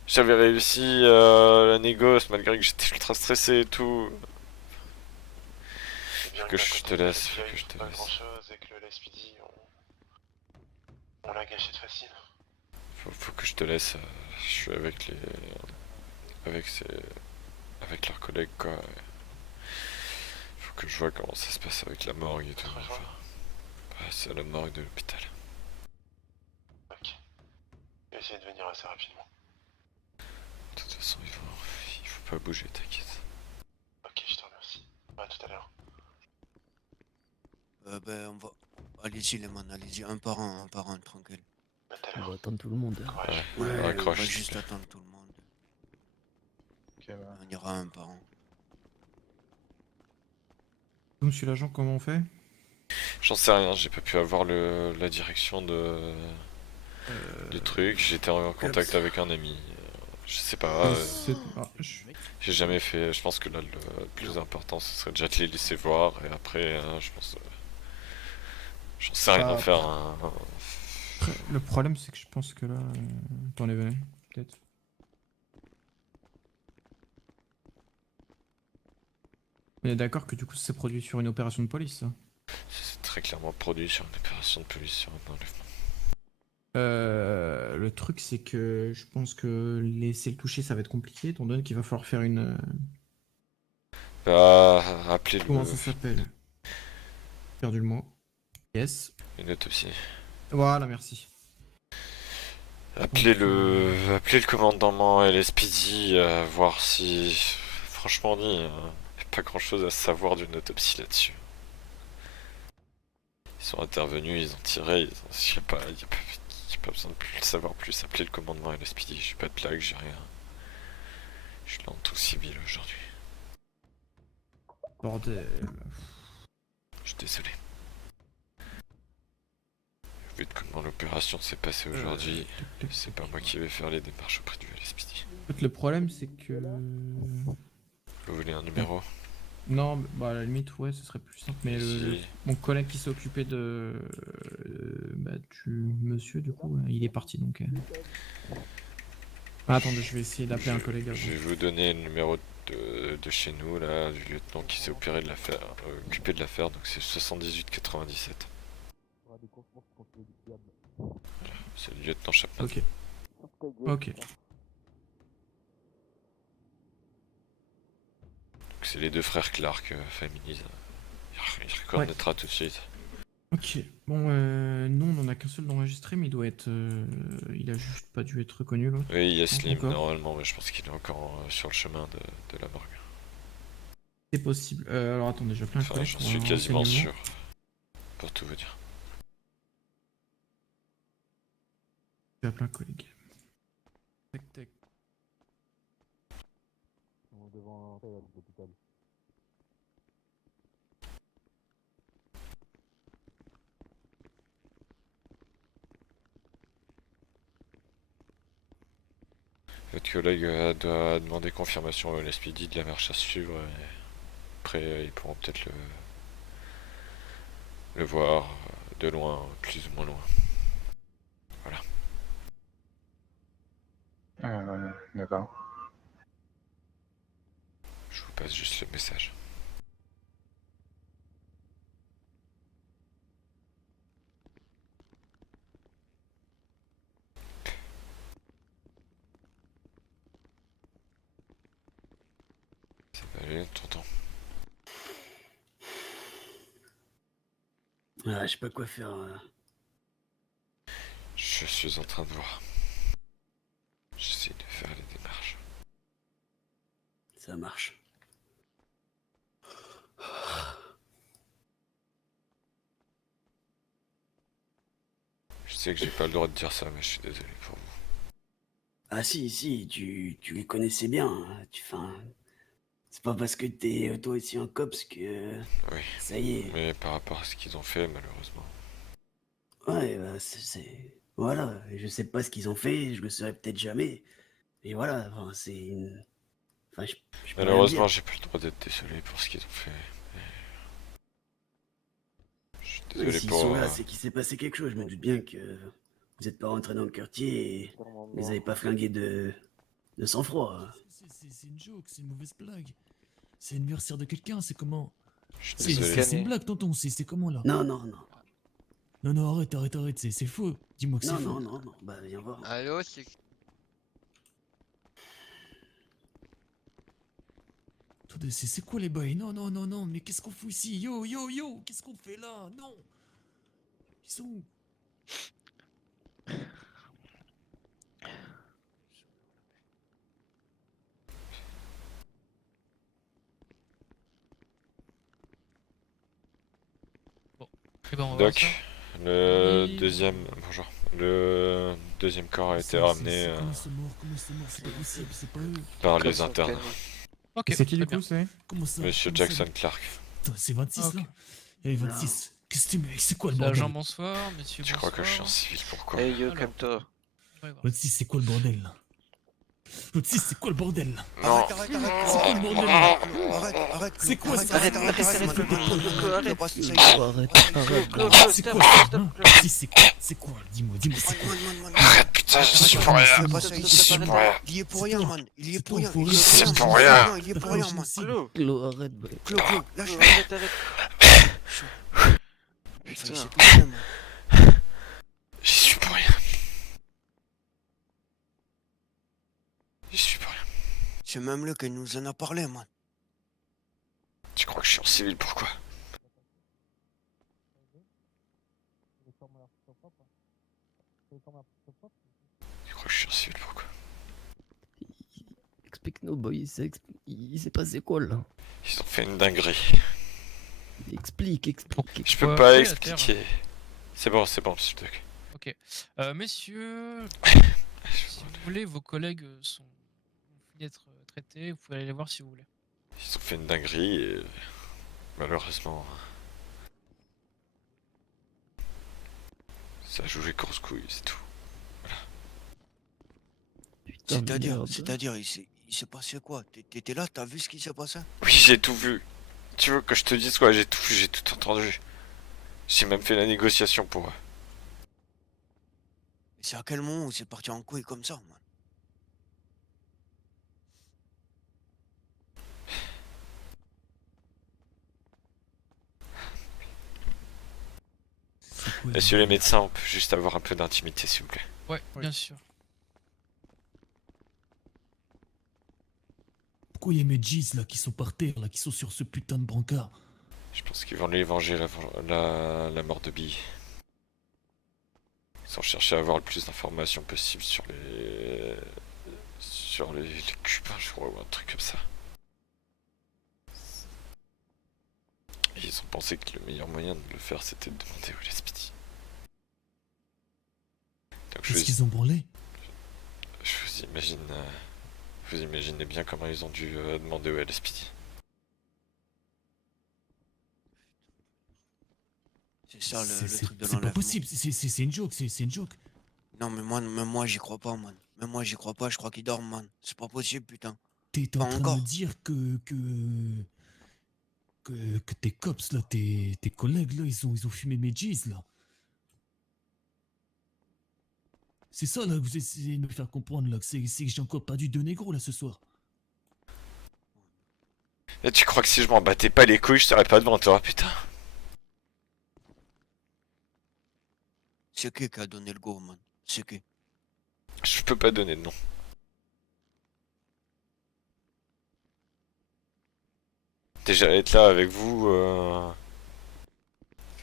J'avais réussi la négoce malgré que j'étais ultra stressé et tout. Faut que je te laisse, faut que je te laisse. Grand-chose et que le LSPD, on l'a gâché de facile. Faut que je te laisse. Je suis avec les, avec leurs collègues quoi. Faut que je vois comment ça se passe avec la morgue et tout. Enfin, ouais, c'est à la morgue de l'hôpital. Ok. Je vais essayer de venir assez rapidement. De toute façon, il faut pas bouger, t'inquiète. Ok, je te remercie. À tout à l'heure. Ben, on va. Allez-y, les man, allez-y, un par un, tranquille. On va attendre tout le monde. Hein. Ouais, on raccroche. va juste attendre tout le monde. On ira un par un. Monsieur l'agent, comment on fait? J'en sais rien, j'ai pas pu avoir la direction du truc. J'étais en contact avec un ami. Je sais pas. J'ai jamais fait. Je pense que là, le plus important, ce serait déjà de les laisser voir. Et après, je pense. J'en sais rien à faire. Après, le problème, c'est que je pense que là. Attendez, venez, peut-être. On est d'accord que du coup, c'est produit sur une opération de police, ça? C'est très clairement produit sur une opération de police, sur un enlèvement. Le truc, c'est que je pense que laisser le toucher, ça va être compliqué, étant donné qu'il va falloir faire une. Bah, appelez-le. Comment ça s'appelle? Perdu le mot. Yes. Une autopsie. Voilà, merci. Appelez le commandement LSPD, voir si. Franchement dit, y a pas grand chose à savoir d'une autopsie là-dessus. Ils sont intervenus, ils ont tiré, y a pas besoin de plus le savoir plus. Appelez le commandement LSPD, j'ai pas de plaque, j'ai rien. Je suis là en tout civil aujourd'hui. Bordel. Je suis désolé. Vu de comment l'opération s'est passée aujourd'hui, c'est pas moi qui vais faire les démarches auprès du LSPD. En fait, le problème, c'est que. Vous voulez un numéro? Non, bah à la limite, ouais, ce serait plus simple. Mais mon collègue qui s'est occupé du monsieur, du coup, il est parti donc. Ah, attendez, je vais essayer d'appeler un collègue. Je vais vous donner le numéro de chez nous, là, du lieutenant qui s'est occupé de l'affaire, donc c'est 78 97. Voilà, c'est le lieutenant Chapman. Ok. Ok. C'est les deux frères Clark, Family. Il reconnaîtra tout de suite. Ok. Bon, nous on en a qu'un seul d'enregistré, mais il doit être. Il a juste pas dû être reconnu l'autre. Oui, il y a Slim normalement, mais je pense qu'il est encore sur le chemin de la morgue. C'est possible. Alors attendez, je vais appeler un collègue. J'en suis quasiment sûr. Pour tout vous dire. Je vais appeler un collègue. Tac tac. Devant l'hôpital. Votre collègue doit demander confirmation au LSPD de la marche à suivre. Et après, ils pourront peut-être le voir de loin, plus ou moins loin. Voilà. D'accord. Je vous passe juste le message. Ça va aller, tonton. Ah, je sais pas quoi faire. Je suis en train de voir. J'essaie de faire les démarches. Ça marche. Je sais que j'ai pas le droit de dire ça, mais je suis désolé pour vous. Ah si, tu les connaissais bien. Hein. C'est pas parce que t'es toi aussi un cops que... Oui. Ça y est. Mais par rapport à ce qu'ils ont fait, malheureusement. Ouais, bah c'est... Voilà, je sais pas ce qu'ils ont fait, je le saurais peut-être jamais. Mais voilà, enfin, c'est une... Enfin, je peux Malheureusement, rien dire. j'ai pas le droit d'être désolé pour ce qu'ils ont fait. Je suis désolé S'ils pour... sont là, c'est qu'il s'est passé quelque chose. Je me doute bien que Vous êtes pas rentré dans le quartier et vous les avez pas flingués de sang-froid. Hein. C'est une joke, c'est une mauvaise blague. C'est l'anniversaire de quelqu'un, c'est comment? désolé. C'est une blague, tonton, c'est comment là? Non, non, non. Non, non, arrête, c'est faux. Dis-moi que c'est Non, faux. non, non, non, bah viens voir. Allô, c'est... Attendez, c'est quoi les bails? Non, non, non, non, mais qu'est-ce qu'on fout ici? Yo, yo, yo, qu'est-ce qu'on fait là? Non. Ils sont où? Eh ben, on va voir Doc, ça. le deuxième... Bonjour. Le deuxième corps a été ramené Comment ils sont morts? C'est pas possible, c'est pas eux. par les internes. Ok, C'est qui du très coup, c'est Comment ça? Monsieur Comment ça Jackson Clark. Attends, c'est 26 Ok. là? Eh, 26. Qu'est-ce que tu mets? C'est quoi le Agent, bordel? bonsoir, monsieur, Tu crois que je suis en civil, pourquoi? Hey yo, Alors. calme-toi. 26, c'est quoi le bordel là? 26, c'est quoi le bordel là? Non. C'est quoi le bordel là? C'est quoi ça? Arrête, C'est quoi ça? Hein? 26, c'est quoi? Dis-moi, c'est quoi? Arrête, putain, j'y suis pour rien. J'y suis pour rien. Il y est pour rien, man. Il y est pour rien. C'est pour rien. Il y est pour rien, man. Clo, arrête. Clo, lâche. Putain. J'y suis pour rien. J'y suis pour rien. C'est même lui qui nous en a parlé, man. Tu crois que je suis en civil, pourquoi? Tu crois que je suis en civil, pourquoi? Explique-nous, boy, il s'est passé quoi là? Ils ont fait une dinguerie. Explique. Je peux pas expliquer. C'est bon, monsieur le doc. Ok. Messieurs, si vous voulez, vos collègues sont finis d'être traités, vous pouvez aller les voir si vous voulez. Ils ont fait une dinguerie et malheureusement ça a joué grosse couille, c'est tout. C'est-à-dire, il s'est passé quoi? T'étais là, t'as vu ce qui s'est passé? Oui, j'ai tout vu. Tu veux que je te dise quoi? J'ai tout vu, j'ai tout entendu. J'ai même fait la négociation pour eux. C'est à quel moment où c'est parti en couille comme ça, man? Messieurs les médecins, on peut juste avoir un peu d'intimité, s'il vous plaît. Ouais, bien sûr. Pourquoi il y a mes G's là qui sont par terre, là, qui sont sur ce putain de brancard? Je pense qu'ils vont lui venger la mort de Billy. Ils ont cherché à avoir le plus d'informations possible sur les cubains, je crois, ou un truc comme ça. Et ils ont pensé que le meilleur moyen de le faire, c'était de demander au LSPD. Donc Qu'est-ce qu'ils ont branlé? je vous imagine... vous imaginez bien comment ils ont dû demander au LSPD. C'est ça le truc de C'est pas l'enlèvement. possible, c'est une joke, c'est une joke. Non, mais même moi, j'y crois pas, man. Même moi, j'y crois pas, je crois qu'ils dorment, man. C'est pas possible, putain. T'es en train de me dire que tes cops là, tes collègues là, ils ont fumé mes G's là. C'est ça là que vous essayez de me faire comprendre là, que c'est que j'ai encore perdu 2 négros là ce soir. Et tu crois que si je m'en battais pas les couilles, je serais pas devant toi, putain? C'est qui a donné le go, man? C'est qui? Je peux pas donner de nom. Déjà être là avec vous,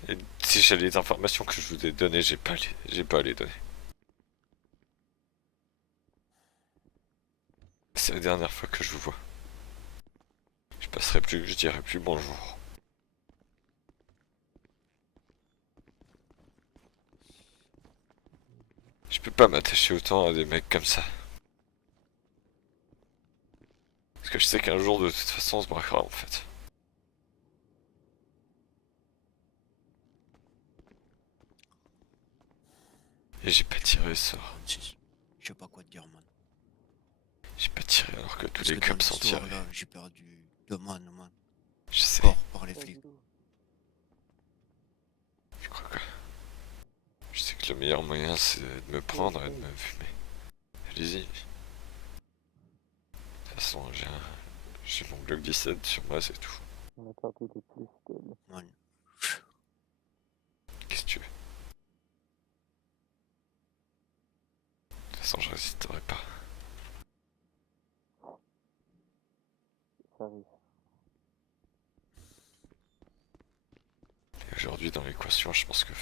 et si j'ai les informations que je vous ai données, j'ai pas à les donner. C'est la dernière fois que je vous vois. Je dirai plus bonjour. Je peux pas m'attacher autant à des mecs comme ça. Parce que je sais qu'un jour, de toute façon, on se braquera en fait. Et j'ai pas tiré ça. Je sais pas quoi te dire, man. J'ai pas tiré alors que tous Parce les que dans cops sont l'histoire, tirés. là, j'ai perdu 2 man, man. Je sais. Par les flics. Je crois que... Je sais que le meilleur moyen c'est de me prendre et de me fumer. Allez-y. De toute façon, j'ai mon Glock 17 sur moi, c'est tout. On a perdu des plus fidèles. Qu'est-ce que tu veux? De toute façon, je résisterai pas. Ça arrive. Et aujourd'hui, dans l'équation, je pense que...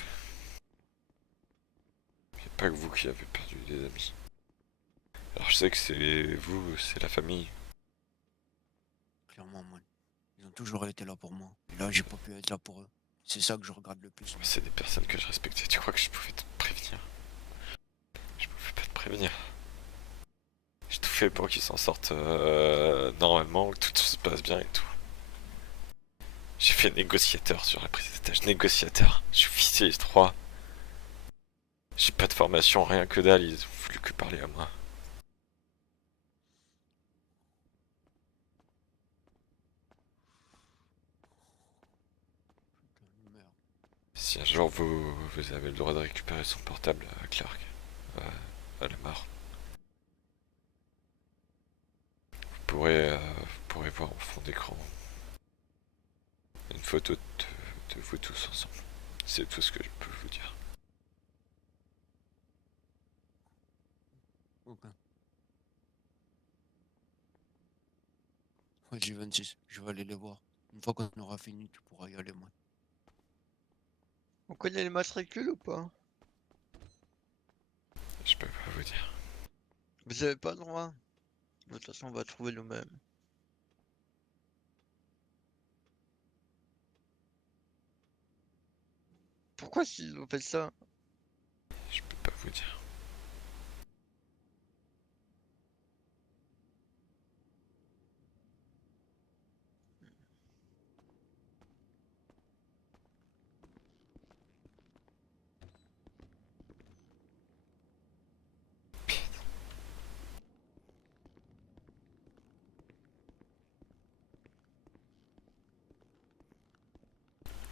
Il n'y a pas que vous qui avez perdu des amis. Alors je sais que c'est vous, c'est la famille. Clairement, man. Ils ont toujours été là pour moi. Et là, j'ai pas pu être là pour eux. C'est ça que je regarde le plus. C'est des personnes que je respectais. Tu crois que je pouvais te prévenir? Je pouvais pas te prévenir. J'ai tout fait pour qu'ils s'en sortent normalement, que tout se passe bien et tout. J'ai fait négociateur sur la prise d'étage. Négociateur. Je suis officier 3. J'ai pas de formation, rien que dalle. Ils ont voulu que parler à moi. Si un jour vous avez le droit de récupérer son portable à Clark, à la mort, vous pourrez voir au fond d'écran une photo de vous tous ensemble. C'est tout ce que je peux vous dire. Ok. Ouais, j'ai 26, je vais aller les voir. Une fois qu'on aura fini, tu pourras y aller, moi. On connaît les matricules ou pas? Je peux pas vous dire. Vous avez pas le droit. De toute façon, on va trouver nous-mêmes. Pourquoi si vous faites ça? Je peux pas vous dire.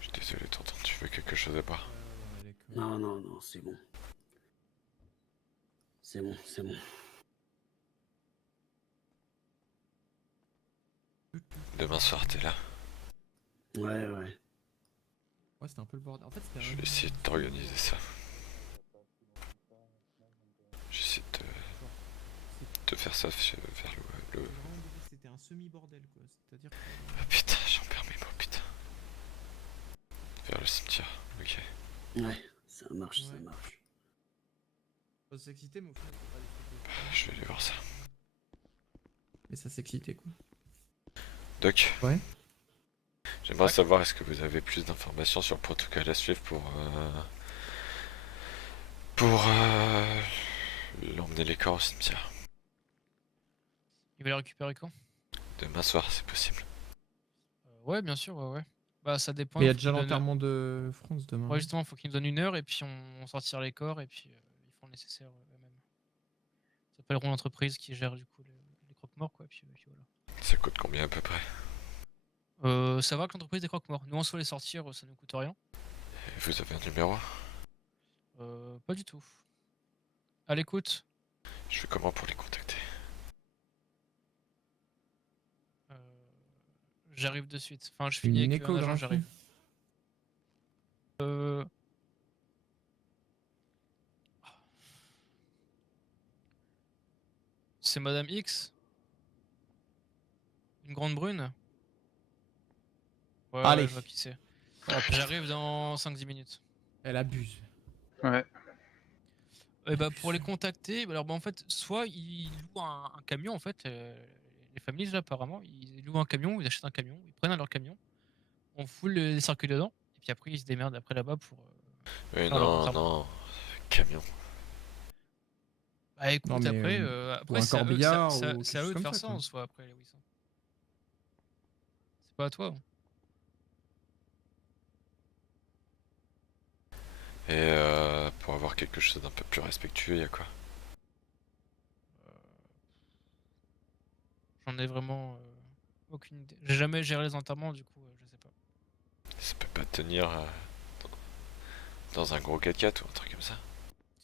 Je suis désolé, tonton, tu veux quelque chose à boire? Non, non, non, c'est bon. C'est bon, c'est bon. Demain soir, t'es là? Ouais, ouais. Ouais, c'était un peu le bordel. En fait, c'était Je vais essayer de t'organiser ça. J'essaie de faire ça vers le... C'était un semi-bordel, quoi. C'est-à-dire que... Ah putain, j'en perds mes mots, putain. Vers le cimetière, ok. Ouais, ça marche, ça marche. Faut s'exciter, mais au final, faut pas aller Je vais aller voir ça. Mais ça s'excitait, quoi. Doc? Ouais. J'aimerais savoir, est-ce que vous avez plus d'informations sur le protocole à suivre pour l'emmener les corps au cimetière? Il va les récupérer quand? Demain soir, c'est possible. Ouais, bien sûr, ouais. Bah, ça dépend. Mais il y a faut déjà qu'il donne- l'enterrement de France demain. Ouais, justement, faut qu'ils nous donnent 1 heure et puis on sortira les corps et puis ils font le nécessaire eux-mêmes. Ça s'appelleront l'entreprise qui gère du coup les croque-morts, quoi. Puis voilà. Ça coûte combien à peu près? Ça va que l'entreprise des croque-morts. Nous, on soit les sortir, ça nous coûte rien. Et vous avez un numéro? Pas du tout. À l'écoute. Je fais comment pour les contacter? J'arrive de suite. Enfin, je finis avec un agent, j'arrive. C'est Madame X? Une grande brune? Ouais, Allez. ouais, je vois qui c'est. J'arrive dans 5-10 minutes. Elle abuse. Ouais. Et bah pour les contacter, alors bah en fait, soit ils louent un camion en fait, les familles là apparemment, ils louent un camion, ils achètent un camion, ils prennent leur camion, on fout les circuits dedans, et puis après ils se démerdent après là-bas pour... Oui, faire leur non, enterrement. non, camion. Bah écoute, Non, mais, après, pour après un c'est à eux, corbillard c'est à- ou c'est à quelque eux de chose faire comme ça ça, en quoi. soi après, Lewis. C'est pas à toi. Et pour avoir quelque chose d'un peu plus respectueux, y'a quoi? J'en ai vraiment aucune idée. J'ai jamais géré les enterrements, du coup, je sais pas. Ça peut pas tenir dans un gros 4x4 ou un truc comme ça?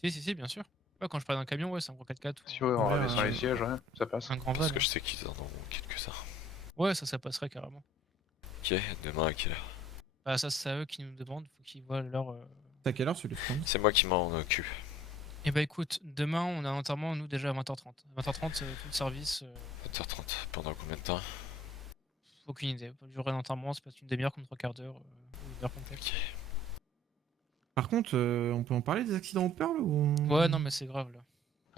Si, bien sûr. Ouais, quand je parle d'un camion, ouais, c'est un gros 4x4. Si ouais, on va sur les sièges, ouais, ça passe. Un grand van. Parce que je sais qu'ils en ont quelques-uns. Ouais, ça passerait carrément. Ok, demain à quelle heure? Bah, ça, c'est à eux qui nous demandent, faut qu'ils voient leur. C'est à quelle heure celui de C'est moi qui m'en occupe. Et bah écoute, demain on a un enterrement, nous déjà à 20h30. 20h30, tout le service. 20h30, pendant combien de temps? Aucune idée. Durer un enterrement, c'est peut-être une demi-heure comme 3/4 d'heure. Ou une heure complète. Par contre, on peut en parler des accidents au Pearl ou... Ouais, non, mais c'est grave là.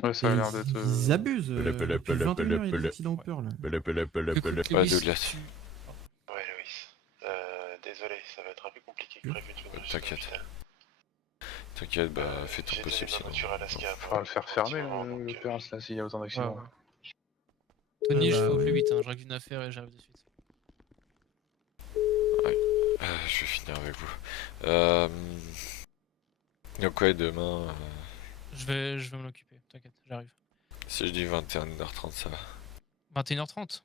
Ouais, ça a l'air d'être. Ils abusent. Depuis 21 heures, il y a des accidents au Pearl. Pas de glace. Ouais, Louis. Désolé, ça va être un peu compliqué que prévu de venir. T'inquiète. T'inquiète, bah fais ton possible sinon. Faudra le faire fermer le Pearl là s'il y a autant d'accidents. Tony, je fais au plus vite, hein. Je règle une affaire et j'arrive de suite. Ouais, je vais finir avec vous. Donc ouais, demain... Je vais m'en occuper, t'inquiète, j'arrive. Si je dis 21h30, ça va. 21h30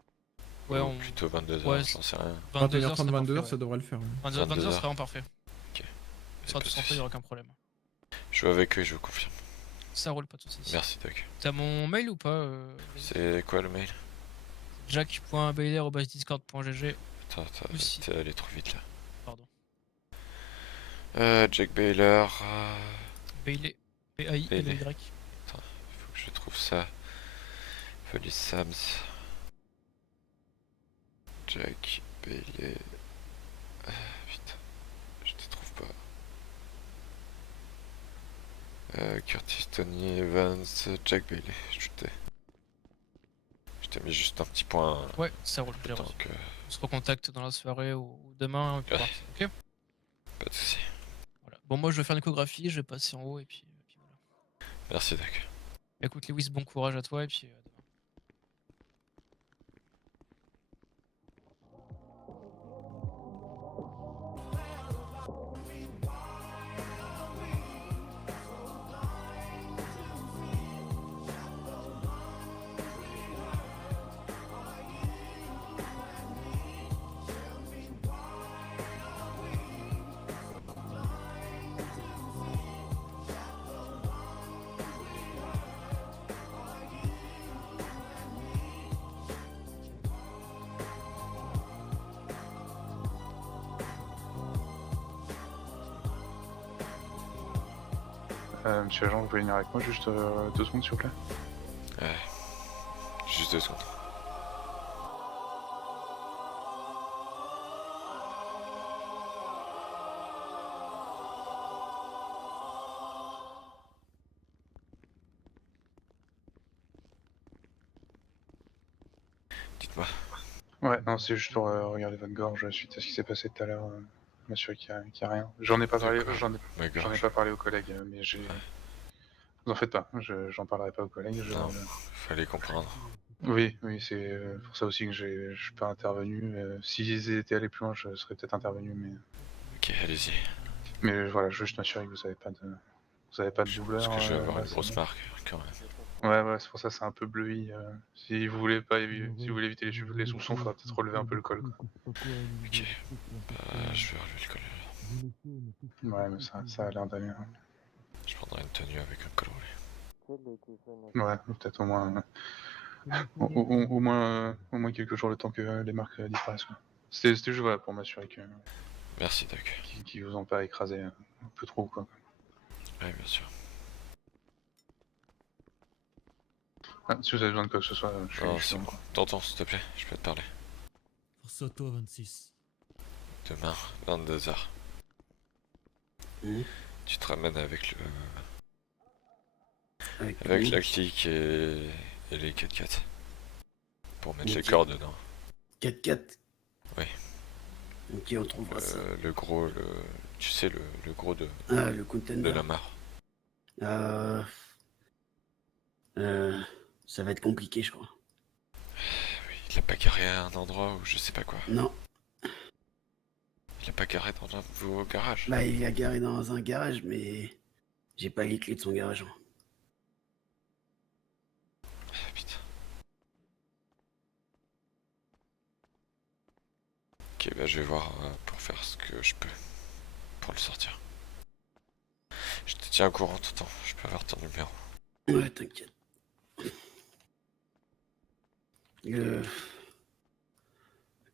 Ouais, ou plutôt 22h, ouais, j'en sais rien. 21h30, 22h, ça devrait le faire. 22h serait vraiment parfait. Ok. On sera tous en fait, il n'y aura aucun problème. Je suis avec eux, je vous confirme. Ça roule, pas de soucis. Merci, Doc. T'as mon mail ou pas C'est quoi le mail? jack.baylor@discord.gg. Attends, t'es allé trop vite là. Pardon. Jack Baylor. Bailey. B-A-I-L-Y. Attends, faut que je trouve ça. Police Sams. Jack Bailey. Putain, je te trouve pas. Curtis, Tony, Evans, Jack Bailey. Je t'ai mis juste un petit point. Ouais, ça roule. Donc, on se recontacte dans la soirée ou demain. Puis voir, ok. Pas de soucis. Voilà. Bon, moi je vais faire une échographie, je vais passer en haut et puis voilà. Merci, Doc. Écoute, Lewis, bon courage à toi et puis. Monsieur l'agent, vous pouvez venir avec moi juste 2 secondes s'il vous plaît? Ouais. Juste 2 secondes. Dites-moi. Ouais, non, c'est juste pour regarder votre gorge suite à ce qui s'est passé tout à l'heure. M'assurer qu'il y a rien. J'en ai pas parlé, j'en ai pas parlé aux collègues, mais j'ai... Vous en faites pas, j'en parlerai pas aux collègues. Non, fallait comprendre. Oui, c'est pour ça aussi que je suis pas intervenu. S'ils étaient allés plus loin, je serais peut-être intervenu, mais... Ok, allez-y. Mais voilà, je veux juste m'assurer que vous avez pas de... douleur. Parce que je vais avoir une grosse marque, quand même. Ouais, c'est pour ça que c'est un peu bleui. Si vous voulez pas si vous voulez éviter les soupçons, il faudra peut-être relever un peu le col. Quoi. Ok, je vais relever le col. Ouais, mais ça a l'air d'aller. Hein. Je prendrai une tenue avec un col roulé. Ouais, peut-être au moins... au moins quelques jours le temps que les marques disparaissent. C'était juste voilà, pour m'assurer que... Merci, Doc. Qu'ils vous ont pas écrasé un peu trop, quoi. Ouais, bien sûr. Ah, si vous avez besoin de quoi que ce soit, je suis... Non, c'est bon. Tonton, s'il te plaît, je peux te parler. Force à toi, 26. Demain, 22h. Tu te ramènes avec le... Avec la clique et les 4x4. Pour mettre les corps dedans. 4x4? Oui. Ok, on trouvera ça. Le gros, tu sais, le gros de... Ah, le contender. De la mare. Ça va être compliqué, je crois. Oui, il a pas garé à un endroit où je sais pas quoi. Non. Il a pas garé dans un nouveau garage. Bah, il a garé dans un garage, mais j'ai pas les clés de son garage. Ah, putain. Ok, bah je vais voir pour faire ce que je peux pour le sortir. Je te dis tiens au courant, Tonton, je peux avoir ton numéro. Ouais, t'inquiète.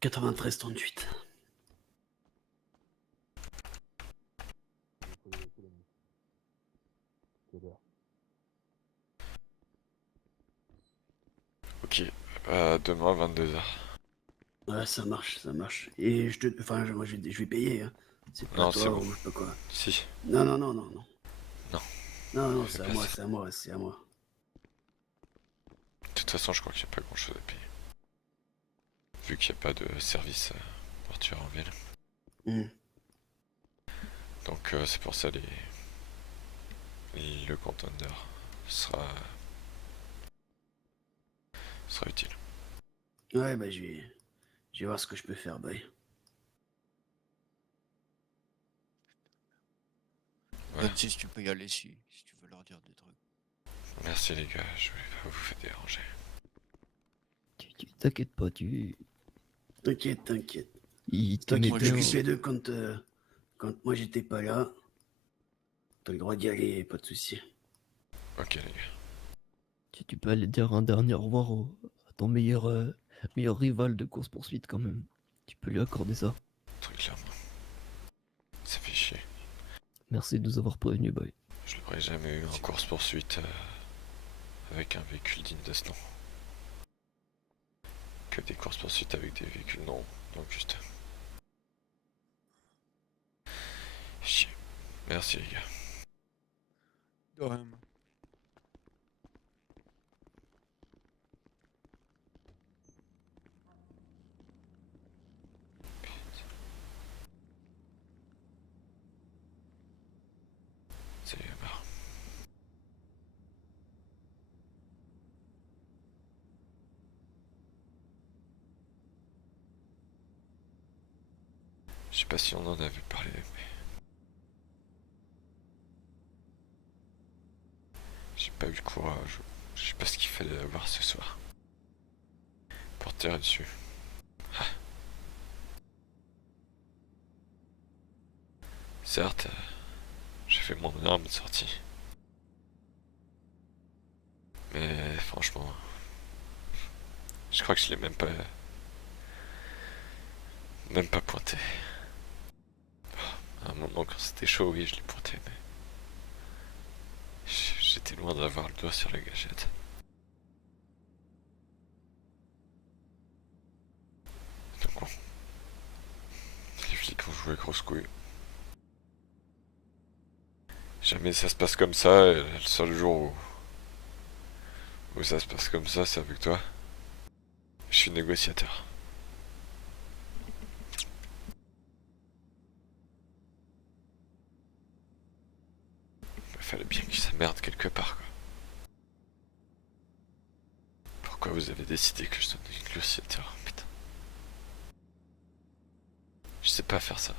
93-38. Ok, demain 22h. Ouais, ça marche, ça marche. Et enfin, moi, je vais payer, hein. C'est pas Non, toi c'est bon. ou je sais pas quoi. Si. Non. Non. Non, Fais c'est à pas moi, ça. c'est à moi, c'est à moi. De toute façon, je crois qu'il n'y a pas grand chose à payer. Vu qu'il n'y a pas de service portuaire en ville. Donc c'est pour ça le container sera utile. Ouais, bah je vais voir ce que je peux faire, boy. Ouais. 26, tu peux y aller si tu veux leur dire des trucs. Merci les gars, je vais pas vous faire déranger. T'inquiète pas, tu... T'inquiète. Il te Toi met qui bien... t'occupais d'eux quand moi j'étais pas là, t'as le droit d'y aller, pas de soucis. Ok les gars. Tu peux aller dire un dernier au revoir à ton meilleur rival de course-poursuite quand même. Tu peux lui accorder ça. Très clairement. Ça fait chier. Merci de nous avoir prévenus, boy. Je l'aurais jamais eu en course-poursuite avec un véhicule digne de ce nom. Que des courses-poursuites avec des véhicules non juste. Chier. Merci les gars. De rien. Salut Amar. Je sais pas si on en avait parlé, mais... J'ai pas eu le courage. Je sais pas ce qu'il fallait avoir ce soir. Pour tirer dessus. Ah. Certes, j'ai fait mon énorme sortie. Mais franchement... Je crois que je l'ai même pas pointé. À un moment quand c'était chaud, oui, je l'ai pointé, mais... J'étais loin d'avoir le doigt sur la gâchette. Donc bon. Les flics ont joué grosse couille. Jamais ça se passe comme ça, et le seul jour où ça se passe comme ça, c'est avec toi. Je suis négociateur. Il fallait bien que ça merde quelque part, quoi. Pourquoi vous avez décidé que je sois négociateur, putain. Je sais pas faire ça.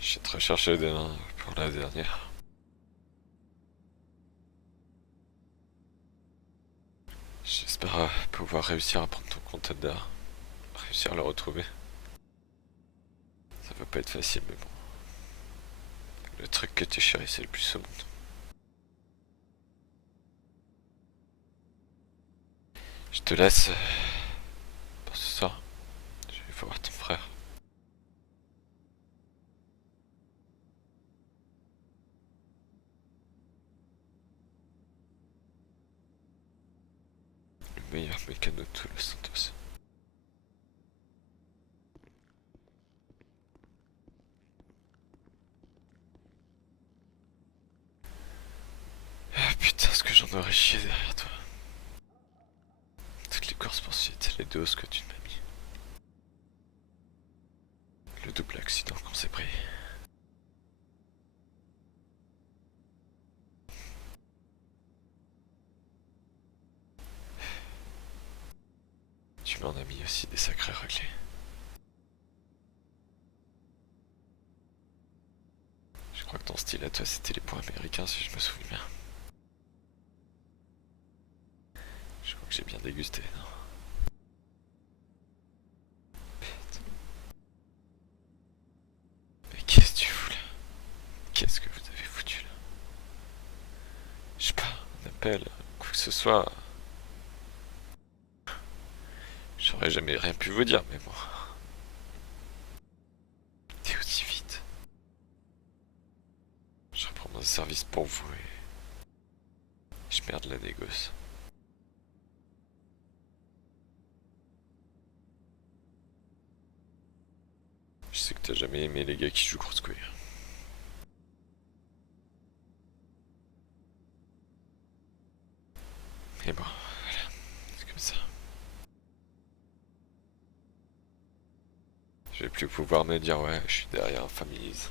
J'ai très cherché des mains pour la dernière. J'espère pouvoir réussir à prendre ton container. Réussir à le retrouver. Ça va pas être facile, mais bon. Le truc que tu chéris, c'est le plus au monde. Je te laisse pour ce soir. Je vais voir ton frère. Le meilleur mécano de tout Los Santos. Ah putain, ce que j'en aurais chié derrière toi. Toutes les courses poursuites, les doses que tu m'as mis. Le double accident qu'on s'est pris. Tu m'en as mis aussi des sacrés raclés. Je crois que ton style à toi c'était les points américains si je me souviens bien. Je crois que j'ai bien dégusté, non? appel, quoi que ce soit. J'aurais jamais rien pu vous dire, mais bon. Et aussi vite. Je reprends mon service pour vous et je merde la négoce. Je sais que t'as jamais aimé les gars qui jouent grosse couille. Mais bon, voilà, c'est comme ça. Je vais plus pouvoir me dire ouais, je suis derrière Families.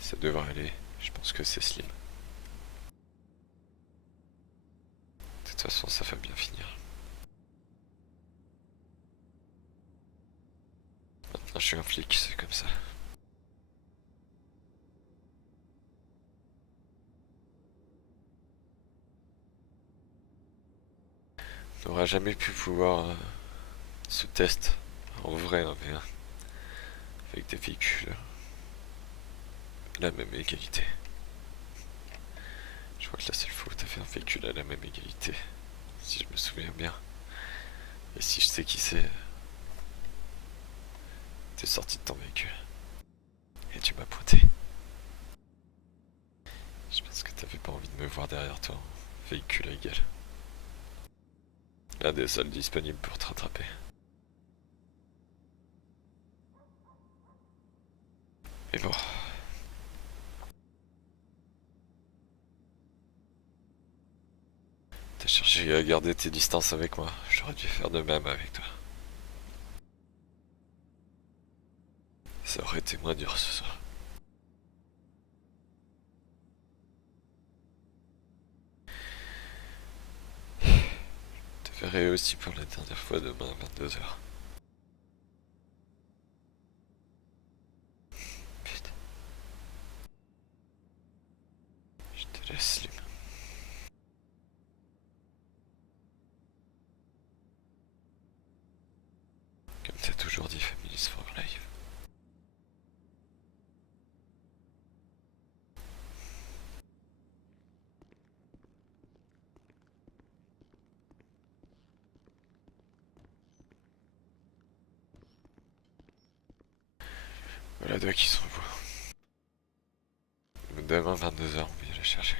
Ça devrait aller, je pense que c'est Slim. De toute façon, ça va bien finir. Maintenant, je suis un flic, c'est comme ça. On n'aura jamais pu pouvoir ce test en vrai en V1 avec des véhicules à la même égalité. Je crois que là c'est le faux, t'as fait un véhicule à la même égalité, si je me souviens bien. Et si je sais qui c'est, t'es sorti de ton véhicule et tu m'as pointé. Je pense que t'avais pas envie de me voir derrière toi en véhicule égal. L'un des seuls disponibles pour te rattraper. Mais bon. T'as cherché à garder tes distances avec moi. J'aurais dû faire de même avec toi. Ça aurait été moins dur ce soir. Je te verrai aussi pour la dernière fois demain à 22h. Putain. Je te laisse, Slim. Comme t'as toujours dit, Families for Life. Voilà deux qui sont vous. Demain 22h, on va aller chercher.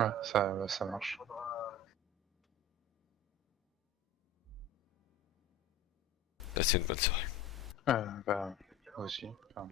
Ouais, ça marche. Passez une bonne soirée. Bah, moi aussi. Enfin,